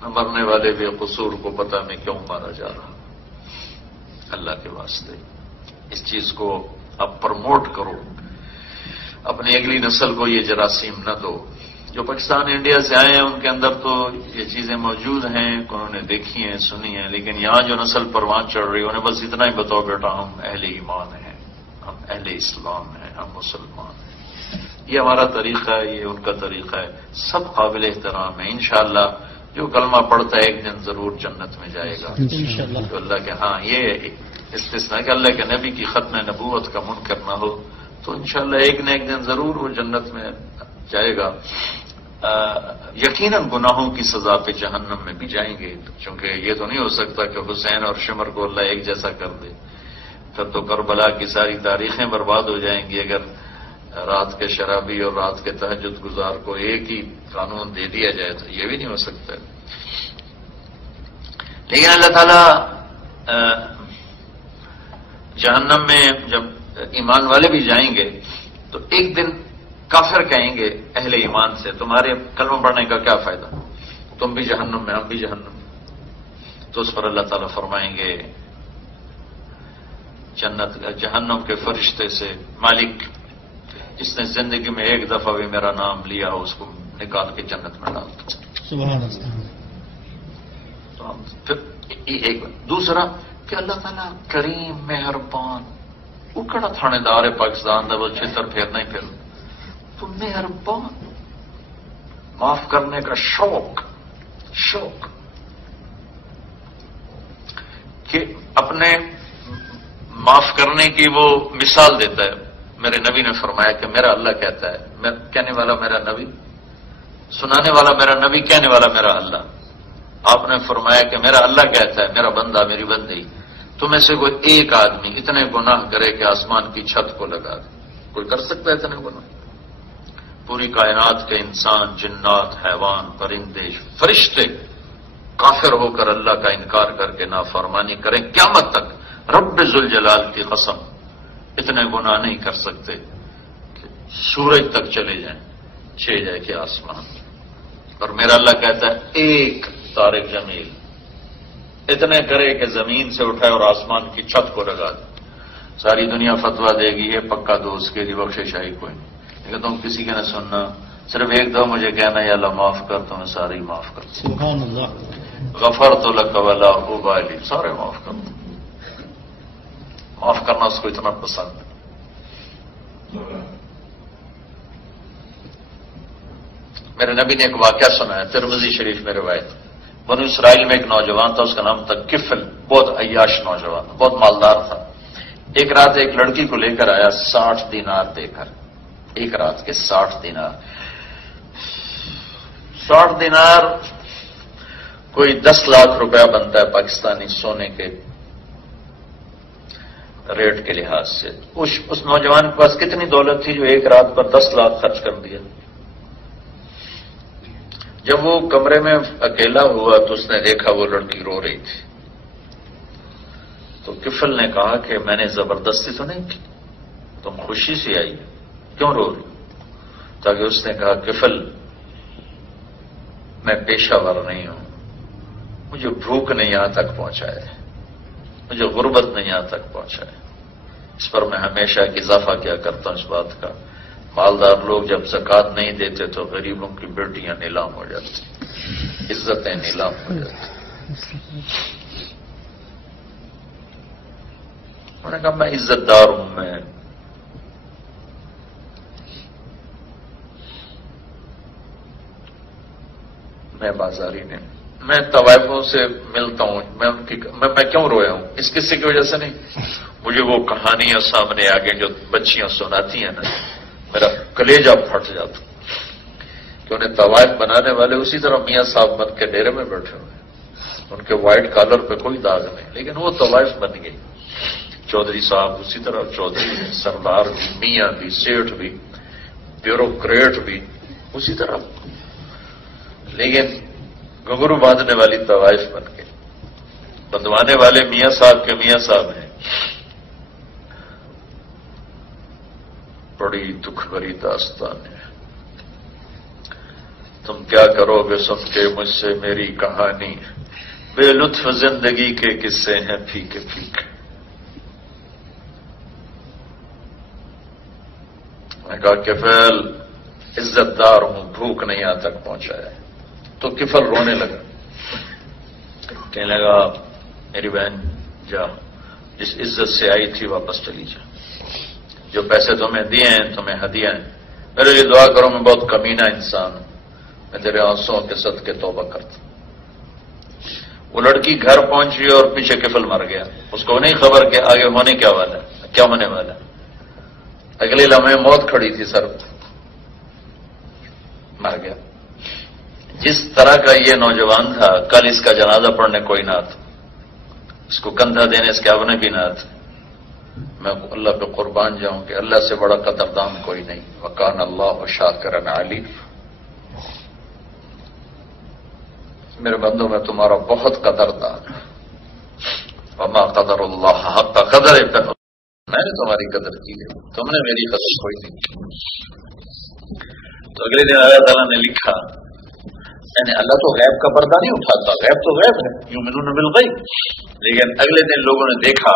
نہ مرنے والے بے قصور کو پتہ میں کیوں مارا جا رہا. اللہ کے واسطے اس چیز کو اب پروموٹ کرو، اپنی اگلی نسل کو یہ جراثیم نہ دو. جو پاکستان انڈیا سے آئے ہیں ان کے اندر تو یہ چیزیں موجود ہیں، انہوں نے دیکھی ہیں سنی ہیں، لیکن یہاں جو نسل پروان چڑھ رہی ہے انہیں بس اتنا ہی بتاؤ بیٹا ہم اہل ایمان ہیں، ہم اہل اسلام ہیں، ہم مسلمان ہیں. یہ ہمارا طریقہ ہے، یہ ان کا طریقہ ہے، سب قابل احترام ہے. انشاءاللہ جو کلمہ پڑھتا ہے ایک دن ضرور جنت میں جائے گا تو اللہ کے ہاں یہ استثناء کہ اللہ کے نبی کی ختم نبوت کا منکر نہ ہو تو انشاءاللہ ایک نہ ایک دن ضرور وہ جنت میں جائے گا. یقیناً گناہوں کی سزا پہ جہنم میں بھی جائیں گے، چونکہ یہ تو نہیں ہو سکتا کہ حسین اور شمر کو اللہ ایک جیسا کر دے. پھر تو کربلا کی ساری تاریخیں برباد ہو جائیں گی اگر رات کے شرابی اور رات کے تہجد گزار کو ایک ہی قانون دے دیا جائے تو یہ بھی نہیں ہو سکتا. لیکن اللہ تعالیٰ جہنم میں جب ایمان والے بھی جائیں گے تو ایک دن کافر کہیں گے اہل ایمان سے تمہارے کلمہ پڑھنے کا کیا فائدہ، تم بھی جہنم میں ہم بھی جہنم میں. تو اس پر اللہ تعالیٰ فرمائیں گے جہنم کے فرشتے سے، مالک جس نے زندگی میں ایک دفعہ بھی میرا نام لیا ہو اس کو نکال کے جنت میں ڈال دو. سبحان اللہ. تو پھر ایک دوسرا کہ اللہ تعالیٰ کریم مہربان، وہ کڑا تھانے دار ہے پاکستان کا، وہ چھتر پھیرنا ہی پھر تو مہربان، معاف کرنے کا شوق کہ اپنے معاف کرنے کی وہ مثال دیتا ہے. میرے نبی نے فرمایا کہ میرا اللہ کہتا ہے، کہنے والا میرا نبی، سنانے والا میرا نبی، کہنے والا میرا اللہ. آپ نے فرمایا کہ میرا اللہ کہتا ہے، میرا بندہ میری بندی، تم میں سے کوئی ایک آدمی اتنے گناہ کرے کہ آسمان کی چھت کو لگا دے. کوئی کر سکتا ہے اتنے گناہ؟ پوری کائنات کے انسان، جنات، حیوان، پرندے، فرشتے کافر ہو کر اللہ کا انکار کر کے نافرمانی کریں قیامت تک، رب ذوالجلال کی قسم اتنے گناہ نہیں کر سکتے کہ سورج تک چلے جائیں، چھے جائے کہ آسمان. اور میرا اللہ کہتا ہے ایک طارق جمیل اتنے کرے کہ زمین سے اٹھائے اور آسمان کی چھت کو لگا دے. ساری دنیا فتویٰ دے گی یہ پکا دوست کے لیے بخشش شاہی کوئی نہیں، لیکن تم کسی کے نہ سننا، صرف ایک دو مجھے کہنا یا اللہ معاف کر، تو میں سارے ہی معاف کر دوں. سبحان اللہ. غفرت لک ولا ابالی، سارے معاف کر دوں. معاف کرنا اس کو اتنا پسند ہے. میرے نبی نے ایک واقعہ سنایا، ترمذی شریف میں روایت. بنو اسرائیل میں ایک نوجوان تھا، اس کا نام تھا کفل، بہت عیاش نوجوان، بہت مالدار تھا. ایک رات ایک لڑکی کو لے کر آیا 60 دینار دے کر، ایک رات کے 60 دینار. 60 دینار کوئی 10 لاکھ روپیہ بنتا ہے پاکستانی سونے کے ریٹ کے لحاظ سے. اس نوجوان کے پاس کتنی دولت تھی جو ایک رات پر 10 لاکھ خرچ کر دیا. جب وہ کمرے میں اکیلا ہوا تو اس نے دیکھا وہ لڑکی رو رہی تھی. تو کفل نے کہا کہ میں نے زبردستی تو نہیں کی، تم خوشی سے آئی، کیوں رو رہی؟ تاکہ اس نے کہا کفل میں پیشہ ور نہیں ہوں، مجھے بھوک نہیں یہاں تک پہنچائے، مجھے غربت نہیں یہاں تک پہنچائے. اس پر میں ہمیشہ ایک اضافہ کیا کرتا ہوں اس بات کا، مالدار لوگ جب زکوٰۃ نہیں دیتے تو غریبوں کی بیٹیاں نیلام ہو جاتی، عزتیں نیلام ہو جاتی. انہوں نے کہا میں عزت دار ہوں، میں بازاری نہیں، میں طوائفوں سے ملتا ہوں، میں کیوں رویا ہوں؟ اس قصے کی وجہ سے نہیں، مجھے وہ کہانیاں سامنے آ گئی جو بچیاں سناتی ہیں نا، میرا کلیجہ پھٹ جاتا کہ انہیں طوائف بنانے والے اسی طرح میاں صاحب بن کے ڈیرے میں بیٹھے ہوئے، ان کے وائٹ کالر پہ کوئی داغ نہیں، لیکن وہ طوائف بن گئی. چودھری صاحب اسی طرح، چودھری سردار بھی، میاں بھی، سیٹھ بھی، بیوروکریٹ بھی اسی طرح، لیکن گھنگرو باندھنے والی طوائف بن گئی. بندوانے والے میاں صاحب کے میاں صاحب ہیں. بڑی دکھ بھری داستان ہے. تم کیا کرو گے سن کے مجھ سے میری کہانی، بے لطف زندگی کے قصے ہیں پھیکے پھیکے. میں کہا کفل عزت دار ہوں، بھوک نہیں یہاں تک پہنچایا. تو کفل رونے لگا، کہنے لگا میری بہن جا، جس عزت سے آئی تھی واپس چلی جا، جو پیسے تمہیں دیے ہیں تمہیں ہدیہ ہیں، میرے لیے دعا کرو، میں بہت کمینہ انسان ہوں، میں تیرے آنسوؤں کے صدقے توبہ کرتا. وہ لڑکی گھر پہنچی اور پیچھے کفل مر گیا. اس کو نہیں خبر کہ آگے ہونے کیا والا ہے، کیا ہونے والا ہے. اگلے لمحے موت کھڑی تھی سر، مر گیا. جس طرح کا یہ نوجوان تھا، کل اس کا جنازہ پڑھنے کوئی نہ تھا، اس کو کندھا دینے اس کے اپنے بھی نہ تھے. میں اللہ پہ قربان جاؤں کہ اللہ سے بڑا قدردان کوئی نہیں. وکان اللہ شاکرا علیم. میرے بندوں میں تمہارا بہت قدردان ہے. وما قدر اللہ حق قدر، میں نے تمہاری قدر کی ہے، تم نے میری قدر کوئی نہیں کی. تو اگلے دن اللہ تعالیٰ نے لکھا یعنی اللہ تو غیب کا پردہ نہیں اٹھاتا، غیب تو غیب ہے، یؤمنون بالغیب. لیکن اگلے دن لوگوں نے دیکھا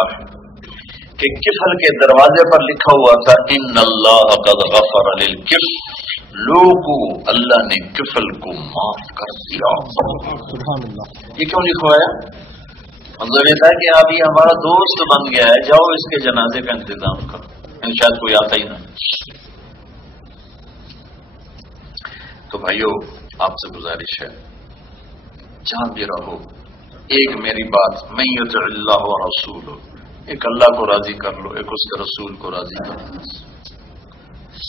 کہ کفل کے دروازے پر لکھا ہوا تھا ان اللہ قد غفر للکفل، لوگوں اللہ نے کفل کو معاف کر دیا. سبحان اللہ. یہ کیوں لکھوایا؟ مطلب یہ تھا کہ اب یہ ہمارا دوست بن گیا ہے، جاؤ اس کے جنازے کا انتظام کرو، شاید کوئی آتا ہی نہ. تو بھائیو آپ سے گزارش ہے، جہاں بھی رہو ایک میری بات، من یطع اللہ و رسولہ، ایک اللہ کو راضی کر لو، ایک اس کے رسول کو راضی کر لو.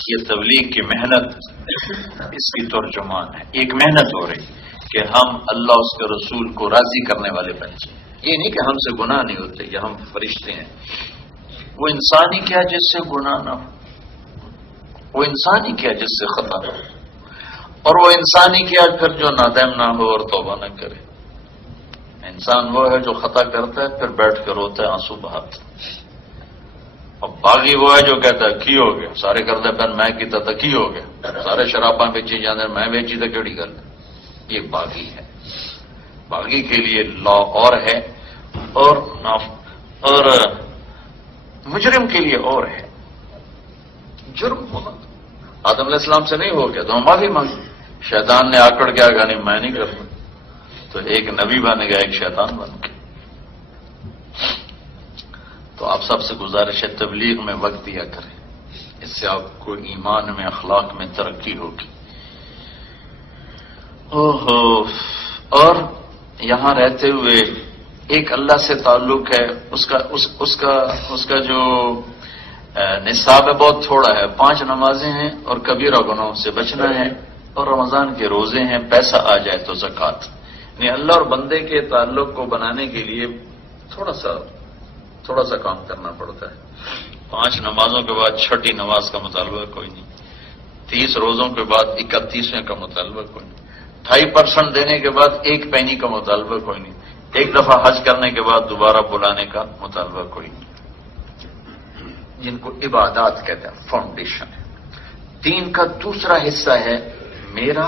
یہ تبلیغ کی محنت اس کی ترجمان ہے. ایک محنت ہو رہی کہ ہم اللہ اس کے رسول کو راضی کرنے والے بن جائیں. یہ نہیں کہ ہم سے گناہ نہیں ہوتے یا ہم فرشتے ہیں. وہ انسان ہی کیا جس سے گناہ نہ ہو، وہ انسان ہی کیا جس سے خطا ہو، اور وہ انسان ہی کیا پھر جو نادم نہ ہو اور توبہ نہ کرے. انسان وہ ہے جو خطا کرتا ہے پھر بیٹھ کر روتا ہے، آنسو بہاتا. اور باغی وہ ہے جو کہتا ہے کی ہو گیا، سارے کرتے پھر میں کیتا تھا کی ہو گیا، سارے شراباں بیچی جانے میں بیچی تو کیڑی گل. یہ باغی ہے. باغی کے لیے لا اور ہے اور مجرم کے لیے اور ہے. جرم ہونا آدم علیہ السلام سے نہیں ہو گیا تو ہم معافی مانگی. شیطان نے آکڑ کے آگا نہیں میں نہیں کرتا، تو ایک نبی بن گیا ایک شیطان بن گیا. تو آپ سب سے گزارش ہے تبلیغ میں وقت دیا کریں، اس سے آپ کو ایمان میں اخلاق میں ترقی ہوگی. اور یہاں رہتے ہوئے ایک اللہ سے تعلق ہے، اس کا جو نصاب ہے بہت تھوڑا ہے. 5 نمازیں ہیں اور کبیرہ گناہوں سے بچنا ہے، اور رمضان کے روزے ہیں، پیسہ آ جائے تو زکوٰۃ. یعنی اللہ اور بندے کے تعلق کو بنانے کے لیے تھوڑا سا کام کرنا پڑتا ہے. 5 نمازوں کے بعد 6ٹھی نماز کا مطالبہ کوئی نہیں، 30 روزوں کے بعد 31ویں کا مطالبہ کوئی نہیں، 2.5% دینے کے بعد 1 پینی کا مطالبہ کوئی نہیں، 1 دفعہ حج کرنے کے بعد دوبارہ بلانے کا مطالبہ کوئی نہیں. جن کو عبادات کہتے ہیں، فاؤنڈیشن ہے. دین کا دوسرا حصہ ہے میرا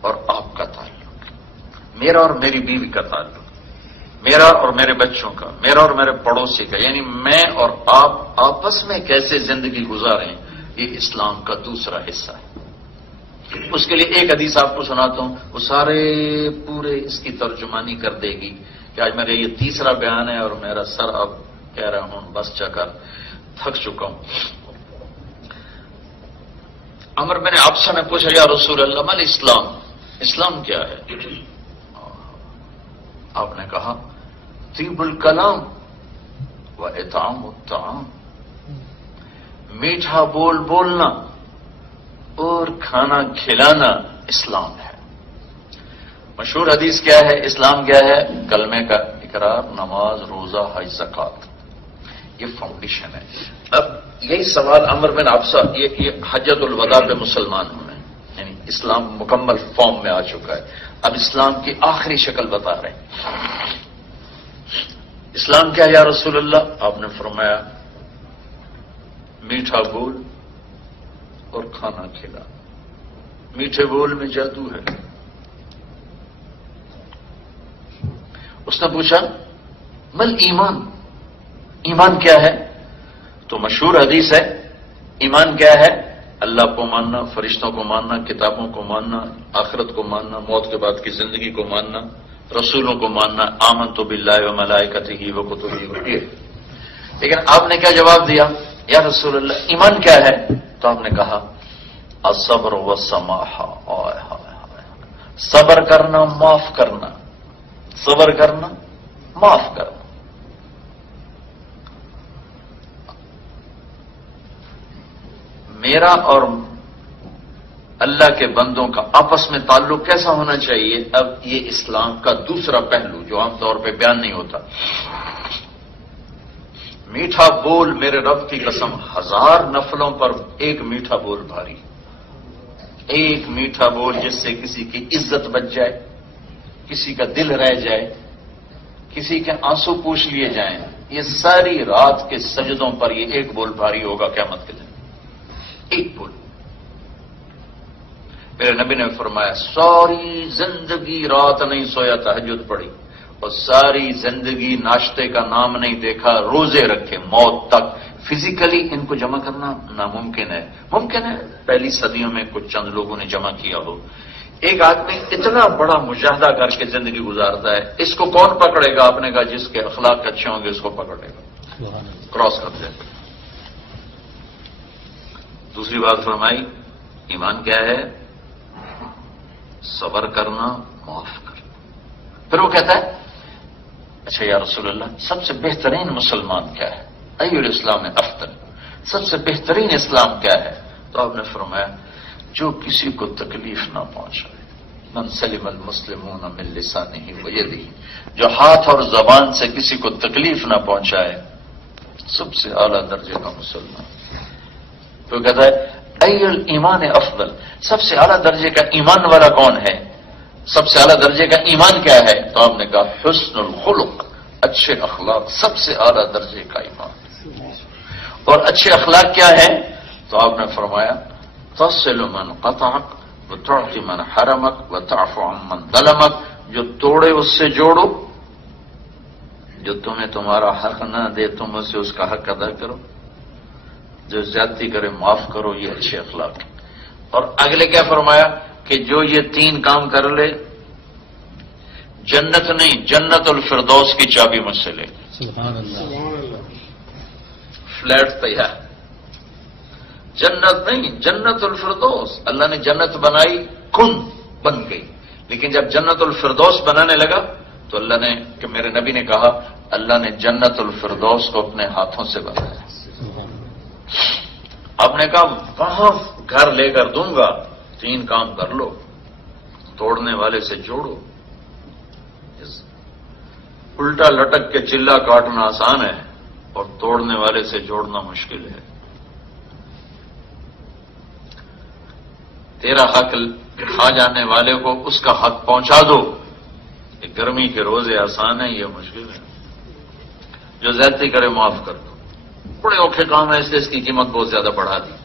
اور آپ کا تعلق، میرا اور میری بیوی کا تعلق، میرا اور میرے بچوں کا، میرا اور میرے پڑوسی کا. یعنی میں اور آپ آپس میں کیسے زندگی گزاریں، یہ اسلام کا دوسرا حصہ ہے. اس کے لیے ایک حدیث آپ کو سناتا ہوں، وہ سارے پورے اس کی ترجمانی کر دے گی کہ آج میرا یہ تیسرا بیان ہے اور میرا سر اب کہہ رہا ہوں بس چکر تھک چکا ہوں. عمر بن عبسہ نے پوچھا یا رسول اللہ مل اسلام، اسلام کیا ہے؟ آپ نے کہا طیب الکلام و اطعام الطعام، میٹھا بولنا اور کھانا کھلانا اسلام ہے. مشہور حدیث کیا ہے؟ اسلام کیا ہے؟ کلمے کا اقرار، نماز، روزہ، حج، زکوٰۃ. یہ فاؤنڈیشن ہے. اب یہی سوال عمر بن عبسہ، یہ حجۃ الوداع پہ مسلمان ہونے، یعنی اسلام مکمل فارم میں آ چکا ہے. اب اسلام کی آخری شکل بتا رہے ہیں. اسلام کیا یا رسول اللہ؟ آپ نے فرمایا میٹھا بول اور کھانا کھلا. میٹھے بول میں جادو ہے. اس نے پوچھا مل ایمان، ایمان کیا ہے؟ تو مشہور حدیث ہے ایمان کیا ہے؟ اللہ کو ماننا، فرشتوں کو ماننا، کتابوں کو ماننا، آخرت کو ماننا، موت کے بعد کی زندگی کو ماننا، رسولوں کو ماننا. آمنت باللہ و ملائکتہ و کتبہ. لیکن آپ نے کیا جواب دیا یا رسول اللہ ایمان کیا ہے؟ تو آپ نے کہا الصبر والسماحہ، صبر کرنا، معاف کرنا، صبر کرنا، معاف کرنا. میرا اور اللہ کے بندوں کا آپس میں تعلق کیسا ہونا چاہیے؟ اب یہ اسلام کا دوسرا پہلو جو عام طور پہ بیان نہیں ہوتا. میٹھا بول، میرے رب کی قسم 1000 نفلوں پر ایک میٹھا بول بھاری. ایک میٹھا بول جس سے کسی کی عزت بچ جائے، کسی کا دل رہ جائے، کسی کے آنسو پوچھ لیے جائیں. یہ ساری رات کے سجدوں پر یہ ایک بول بھاری ہوگا قیامت کے دن. ایک بول. میرے نبی نے فرمایا ساری زندگی رات نہیں سویا، تہجد پڑھی، اور ساری زندگی ناشتے کا نام نہیں دیکھا، روزے رکھے موت تک۔ فزیکلی ان کو جمع کرنا ناممکن ہے، ممکن ہے پہلی صدیوں میں کچھ چند لوگوں نے جمع کیا ہو۔ ایک آدمی اتنا بڑا مجاہدہ کر کے زندگی گزارتا ہے، اس کو کون پکڑے گا؟ آپ نے کہا جس کے اخلاق اچھے ہوں گے اس کو پکڑے گا، کراس کر دے گا۔ دوسری بات فرمائی ایمان کیا ہے؟ صبر کرنا، معاف کرنا۔ پھر وہ کہتا ہے اچھا یا رسول اللہ سب سے بہترین مسلمان کیا ہے؟ ای الاسلام افضل، سب سے بہترین اسلام کیا ہے؟ تو آپ نے فرمایا جو کسی کو تکلیف نہ پہنچائے، من سلم المسلمون من لسانہ ویدہ، جو ہاتھ اور زبان سے کسی کو تکلیف نہ پہنچائے، سب سے اعلیٰ درجے کا مسلمان۔ تو کہتا ہے ای الایمان افضل، سب سے اعلیٰ درجے کا ایمان والا کون ہے؟ سب سے اعلیٰ درجے کا ایمان کیا ہے؟ تو آپ نے کہا حسن الخلق، اچھے اخلاق سب سے اعلیٰ درجے کا ایمان۔ اور اچھے اخلاق کیا ہے؟ تو آپ نے فرمایا تصل من قطعک وتعطی من حرمک وتعفو عن من ظلمک، جو توڑے اس سے جوڑو، جو تمہیں تمہارا حق نہ دے تم اسے اس کا حق ادا کرو، جو زیادتی کرے معاف کرو، یہ اچھے اخلاق ہے۔ اور اگلے کیا فرمایا کہ جو یہ تین کام کر لے جنت نہیں جنت الفردوس کی چابی مجھ سے لے، سبحان اللہ، فلیٹ تیار، جنت نہیں جنت الفردوس۔ اللہ نے جنت بنائی، کن بن گئی، لیکن جب جنت الفردوس بنانے لگا تو اللہ نے کہ میرے نبی نے کہا اللہ نے جنت الفردوس کو اپنے ہاتھوں سے بنایا۔ آپ نے کہا وہاں گھر لے کر دوں گا، تین کام کر لو، توڑنے والے سے جوڑو۔ الٹا لٹک کے چلا کاٹنا آسان ہے اور توڑنے والے سے جوڑنا مشکل ہے۔ تیرا حق کھا جانے والے کو اس کا حق پہنچا دو، یہ گرمی کے روزے آسان ہے، یہ مشکل ہے۔ جو زیادتی کرے معاف کر دو، بڑے اوکھے کام ہے، اس لیے اس کی قیمت بہت زیادہ بڑھا دی۔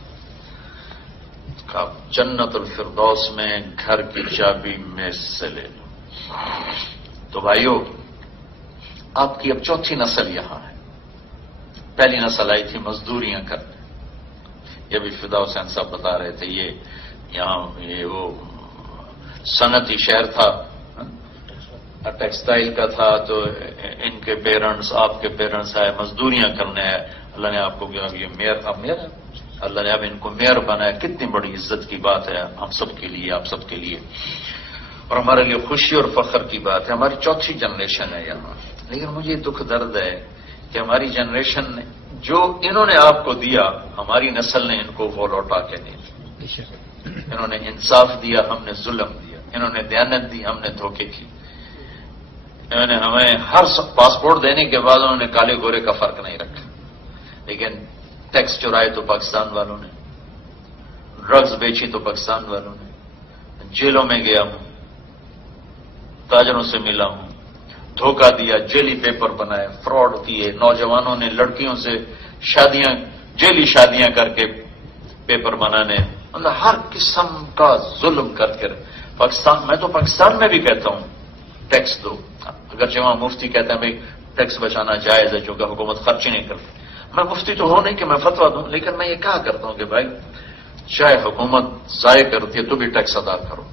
جنت الفردوس میں گھر کی چابی میں سے لے لو۔ تو بھائیو آپ کی اب چوتھی نسل یہاں ہے۔ پہلی نسل آئی تھی مزدوریاں کرنے، یہ بھی فدا حسین صاحب بتا رہے تھے، یہ یہاں یہ وہ صنعتی شہر تھا، ٹیکسٹائل کا تھا، تو ان کے پیرنٹس آپ کے پیرنٹس آئے مزدوریاں کرنے ہیں، اللہ نے آپ کو کیا یہ میئر، اب میئر ہے، اللہ نے اب ان کو میئر بنایا، کتنی بڑی عزت کی بات ہے ہم سب کے لیے، آپ سب کے لیے، اور ہمارے لیے خوشی اور فخر کی بات ہے۔ ہماری چوتھی جنریشن ہے یہاں، لیکن مجھے دکھ درد ہے کہ ہماری جنریشن نے جو انہوں نے آپ کو دیا، ہماری نسل نے ان کو وہ لوٹا کے نہیں دیا۔ انہوں نے انصاف دیا، ہم نے ظلم دیا، انہوں نے دیانت دی، ہم نے دھوکے کی۔ انہوں نے ہمیں ہر پاسپورٹ دینے کے بعد انہوں نے کالے گورے کا فرق نہیں رکھا، لیکن ٹیکس چرائے تو پاکستان والوں نے، ڈرگز بیچی تو پاکستان والوں نے، جیلوں میں گیا ہوں، تاجروں سے ملا ہوں، دھوکہ دیا، جیلی پیپر بنائے، فراڈ کیے، نوجوانوں نے لڑکیوں سے شادیاں، جیلی شادیاں کر کے پیپر بنانے، مطلب ہر قسم کا ظلم کر کے پاکستان، میں تو پاکستان میں بھی کہتا ہوں ٹیکس دو، اگرچہ وہاں مفتی کہتا ہے بھائی ٹیکس بچانا جائز ہے چونکہ حکومت خرچ ہی نہیں کرتی۔ میں مفتی تو ہو نہیں کہ میں فتویٰ دوں، لیکن میں یہ کہا کرتا ہوں کہ بھائی چاہے حکومت ضائع کرتی ہے تو بھی ٹیکس ادا کرو،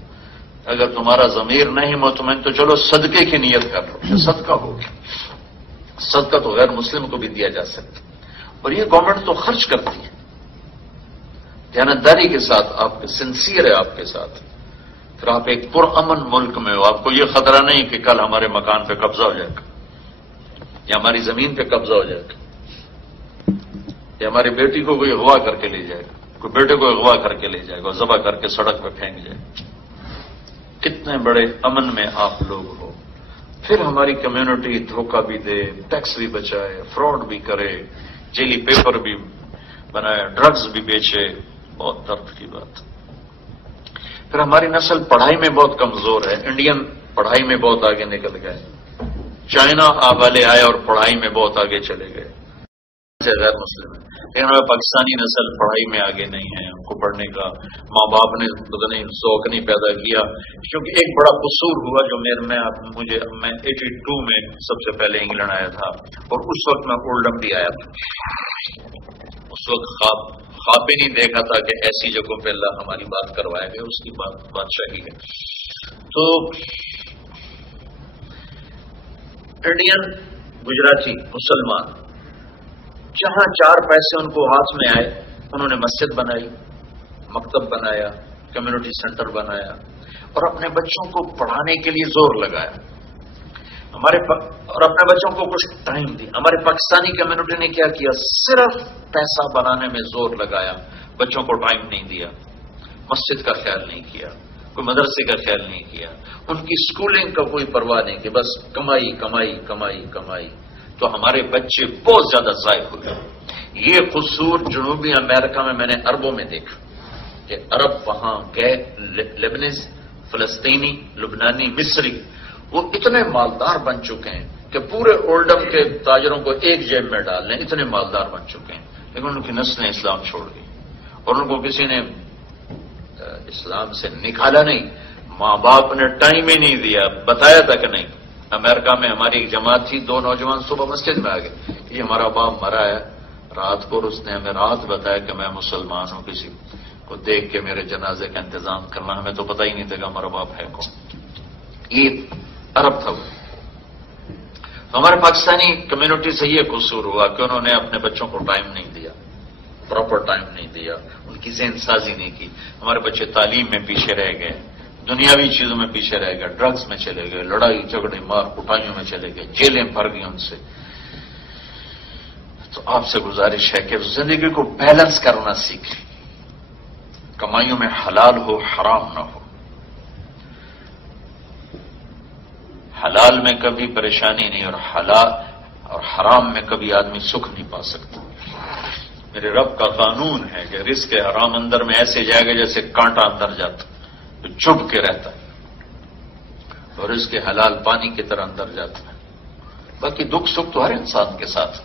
اگر تمہارا ضمیر نہیں مطمئن تو چلو صدقے کی نیت کر لو، صدقہ ہو گیا، صدقہ تو غیر مسلم کو بھی دیا جا سکتا، اور یہ گورنمنٹ تو خرچ کرتی ہے دیانتداری کے ساتھ، آپ کے سنسیئر ہے آپ کے ساتھ، پھر آپ ایک پرامن ملک میں ہو، آپ کو یہ خطرہ نہیں کہ کل ہمارے مکان پہ قبضہ ہو جائے گا یا ہماری زمین پہ قبضہ ہو جائے گا یا ہماری بیٹی کو کوئی اغوا کر کے لے جائے گا، کوئی بیٹے کو اغوا کر کے لے جائے گا، ذبح کر کے سڑک پہ پھینک جائے گا۔ کتنے بڑے امن میں آپ لوگ ہو، پھر ہماری کمیونٹی دھوکہ بھی دے، ٹیکس بھی بچائے، فراڈ بھی کرے، جیلی پیپر بھی بنائے، ڈرگز بھی بیچے، بہت درد کی بات۔ پھر ہماری نسل پڑھائی میں بہت کمزور ہے، انڈین پڑھائی میں بہت آگے نکل گئے، چائنا والے آئے اور پڑھائی میں بہت آگے چلے گئے، غیر مسلم ہے، لیکن ہمیں پاکستانی نسل پڑھائی میں آگے نہیں ہے، کو پڑھنے کا ماں باپ نے پتہ نہیں ذوق نہیں پیدا کیا. کیونکہ ایک بڑا قصور ہوا جو میں 82 میں سب سے پہلے انگلینڈ آیا تھا اور اس وقت میں اولڈم بھی آیا تھا. اس وقت خواب بھی نہیں دیکھا تھا کہ ایسی جگہوں پہ اللہ ہماری بات کروائے گا. اس کی بادشاہی ہے. تو انڈین گجراتی مسلمان جہاں 4 پیسے ان کو ہاتھ میں آئے انہوں نے مسجد بنائی, مکتب بنایا, کمیونٹی سینٹر بنایا اور اپنے بچوں کو پڑھانے کے لیے زور لگایا. اور اپنے بچوں کو کچھ ٹائم دیا. ہمارے پاکستانی کمیونٹی نے کیا کیا؟ صرف پیسہ بنانے میں زور لگایا, بچوں کو ٹائم نہیں دیا, مسجد کا خیال نہیں کیا, کوئی مدرسے کا خیال نہیں کیا, ان کی سکولنگ کا کوئی پرواہ نہیں کہ بس کمائی کمائی کمائی کمائی. تو ہمارے بچے بہت زیادہ ضائع ہو گئے. یہ قصور جنوبی امریکہ میں نے عربوں میں دیکھا کہ عرب وہاں گئے, لیبنیز, فلسطینی, لبنانی, مصری, وہ اتنے مالدار بن چکے ہیں کہ پورے اولڈم کے تاجروں کو ایک جیب میں ڈال لیں, اتنے مالدار بن چکے ہیں. لیکن ان کی نسلیں اسلام چھوڑ گئی اور ان کو کسی نے اسلام سے نکالا نہیں. ماں باپ نے ٹائم ہی نہیں دیا, بتایا تھا کہ نہیں. امریکہ میں ہماری ایک جماعت تھی, 2 نوجوان صبح مسجد میں آ گئے, یہ ہمارا باپ مرا ہے رات کو, اور اس نے ہمیں رات بتایا کہ میں مسلمان ہوں, کسی کو دیکھ کے میرے جنازے کا انتظام کرنا. ہمیں تو پتہ ہی نہیں تھا کہ ہمارا باپ ہے کون. یہ عرب تھا. ہمارے پاکستانی کمیونٹی سے یہ قصور ہوا کہ انہوں نے اپنے بچوں کو ٹائم نہیں دیا, پراپر ٹائم نہیں دیا, ان کی ذہن سازی نہیں کی. ہمارے بچے تعلیم میں پیچھے رہ گئے, دنیاوی چیزوں میں پیچھے رہ گئے, ڈرگز میں چلے گئے, لڑائی جھگڑے مار کٹائیوں میں چلے گئے, جیلیں بھر گئی ان سے. تو آپ سے گزارش ہے کہ زندگی کو بیلنس کرنا سیکھیں. کمائیوں میں حلال ہو, حرام نہ ہو. حلال میں کبھی پریشانی نہیں اور حرام میں کبھی آدمی سکھ نہیں پا سکتا. میرے رب کا قانون ہے کہ رزق حرام اندر میں ایسے جائے گا جیسے کانٹا اندر جاتا, تو چبھ کے رہتا ہے, اور رزق حلال پانی کی طرح اندر جاتا ہے. باقی دکھ سکھ تو ہر انسان کے ساتھ.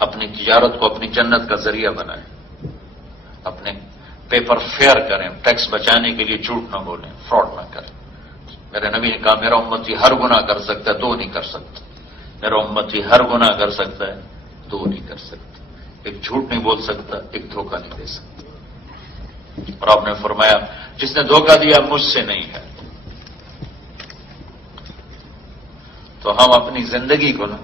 اپنی تجارت کو اپنی جنت کا ذریعہ بنائیں, اپنے پیپر فیئر کریں, ٹیکس بچانے کے لیے جھوٹ نہ بولیں, فراڈ نہ کریں. میرے نبی نے کہا میرا امتی ہر گناہ کر سکتا ہے, 2 نہیں کر سکتا. میرا امتی ہر گناہ کر سکتا ہے, 2 نہیں کر سکتا. ایک جھوٹ نہیں بول سکتا, ایک دھوکہ نہیں دے سکتا. اور آپ نے فرمایا جس نے دھوکہ دیا مجھ سے نہیں ہے. تو ہم اپنی زندگی کو نا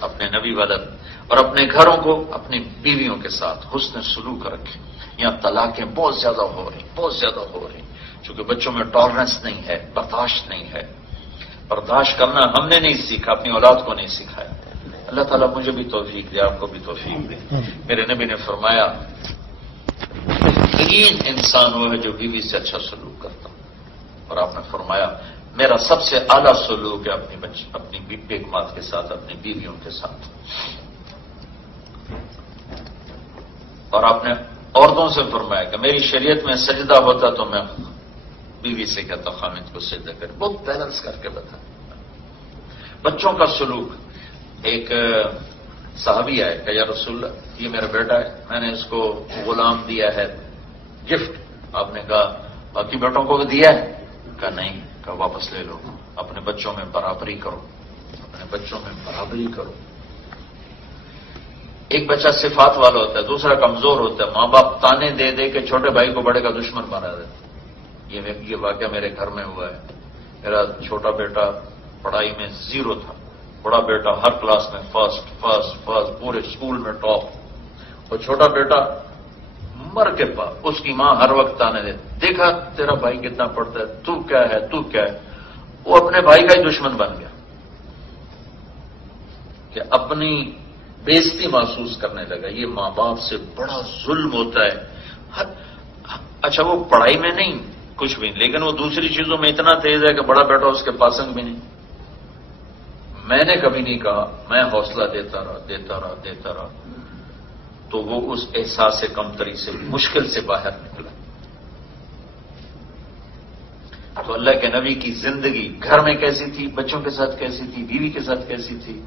اپنے نبی والد اور اپنے گھروں کو اپنی بیویوں کے ساتھ حسن سلوک رکھیں. یہاں طلاقیں بہت زیادہ ہو رہی چونکہ بچوں میں ٹالرنس نہیں ہے, برداشت نہیں ہے. برداشت کرنا ہم نے نہیں سیکھا, اپنی اولاد کو نہیں سکھایا. اللہ تعالیٰ مجھے بھی توفیق دے, آپ کو بھی توفیق دے. میرے نبی نے فرمایا بہترین انسان وہ ہے جو بیوی سے اچھا سلوک کرتا. اور آپ نے فرمایا میرا سب سے اعلیٰ سلوک ہے اپنی بیگمات کے ساتھ, اپنی بیویوں کے ساتھ. اور آپ نے عورتوں سے فرمایا کہ میری شریعت میں سجدہ ہوتا تو میں بیوی سے کہتا خامد کو سجدہ کر. بہت بیلنس کر کے بتا. بچوں کا سلوک. ایک صحابی آئے کہ یا رسول اللہ یہ میرا بیٹا ہے, میں نے اس کو غلام دیا ہے گفٹ. آپ نے کہا باقی بیٹوں کو بھی دیا ہے؟ کہا نہیں. کہا واپس لے لو, اپنے بچوں میں برابری کرو, اپنے بچوں میں برابری کرو. ایک بچہ صفات والا ہوتا ہے, دوسرا کمزور ہوتا ہے. ماں باپ تانے دے دے کے چھوٹے بھائی کو بڑے کا دشمن بنا دیتے. یہ واقعہ میرے گھر میں ہوا ہے. میرا چھوٹا بیٹا پڑھائی میں 0 تھا, بڑا بیٹا ہر کلاس میں فرسٹ, پورے اسکول میں ٹاپ. اور چھوٹا بیٹا مر کے پا, اس کی ماں ہر وقت تانے دے, دیکھا تیرا بھائی کتنا پڑھتا ہے, تو کیا ہے, تو کیا ہے. وہ اپنے بھائی کا ہی دشمن بن گیا کہ اپنی بےزتی محسوس کرنے لگا. یہ ماں باپ سے بڑا ظلم ہوتا ہے. اچھا وہ پڑھائی میں نہیں کچھ بھی, لیکن وہ دوسری چیزوں میں اتنا تیز ہے کہ بڑا بیٹا اس کے پاسنگ بھی نہیں. میں نے کبھی نہیں کہا, میں حوصلہ دیتا رہا تو وہ اس احساس کمتری سے مشکل سے باہر نکلا. تو اللہ کے نبی کی زندگی گھر میں کیسی تھی, بچوں کے ساتھ کیسی تھی, بیوی کے ساتھ کیسی تھی,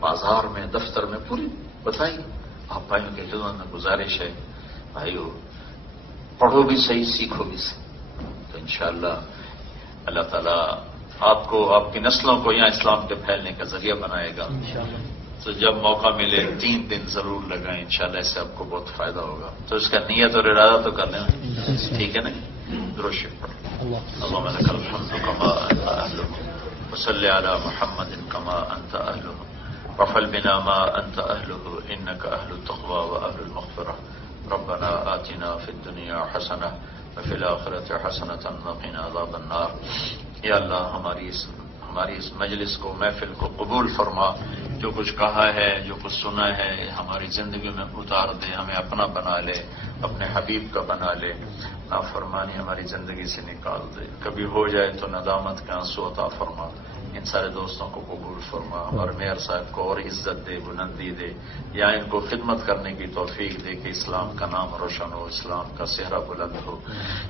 بازار میں, دفتر میں, پوری بتائیے. آپ بھائیوں کے خدمت میں گزارش ہے بھائیو پڑھو بھی صحیح، سیکھو بھی صحیح، تو انشاءاللہ اللہ تعالیٰ آپ کو، آپ کی نسلوں کو یہاں اسلام کے پھیلنے کا ذریعہ بنائے گا. تو جب موقع ملے 3 دن ضرور لگائیں، انشاءاللہ اس سے آپ کو بہت فائدہ ہوگا. تو اس کا نیت اور ارادہ تو کر لینا، ٹھیک ہے نا؟ درود شریف پڑھو. اللهم لك الحمد كما انت اهله وصل على محمد كما انت اهله وفعل بنا ما انت اهله انك اهل التقوى واهل المغفرة. ربنا آتنا في الدنيا حسنة وفي الآخرة حسنة وقنا عذاب النار. یا اللہ ہماری اس مجلس کو، محفل کو قبول فرما. جو کچھ کہا ہے، جو کچھ سنا ہے، ہماری زندگی میں اتار دے، ہمیں اپنا بنا لے، اپنے حبیب کا بنا لے. نافرمانی ہماری زندگی سے نکال دے. کبھی ہو جائے تو ندامت کے آنسو عطا فرما. ان سارے دوستوں کو قبول فرما. اور میئر صاحب کو اور عزت دے، بلندی دے، یا ان کو خدمت کرنے کی توفیق دے کہ اسلام کا نام روشن ہو، اسلام کا صحرا بلند ہو.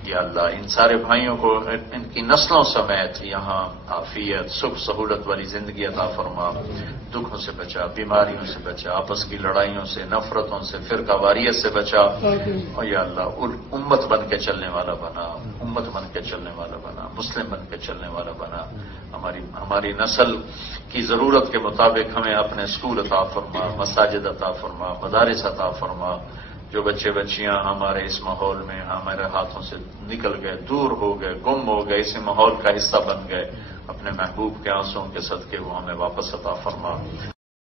یا اللہ ان سارے بھائیوں کو ان کی نسلوں سمیت یہاں عافیت، سکھ، سہولت والی زندگی عطا فرما. دکھوں سے بچا، بیماریوں سے بچا، آپس کی لڑائیوں سے، نفرتوں سے، فرقہ واریت سے بچا. اور یا اللہ امت بن کے چلنے والا بنا، امت بن کے چلنے والا بنا، مسلم بن کے چلنے والا بنا. ہماری نسل کی ضرورت کے مطابق ہمیں اپنے اسکول عطا فرما، مساجد عطا فرما، مدارس عطا فرما. جو بچے بچیاں ہمارے اس ماحول میں ہمارے ہاتھوں سے نکل گئے، دور ہو گئے، گم ہو گئے، اسی ماحول کا حصہ بن گئے، اپنے محبوب کے آنسوؤں کے صدقے وہ ہمیں واپس عطا فرما.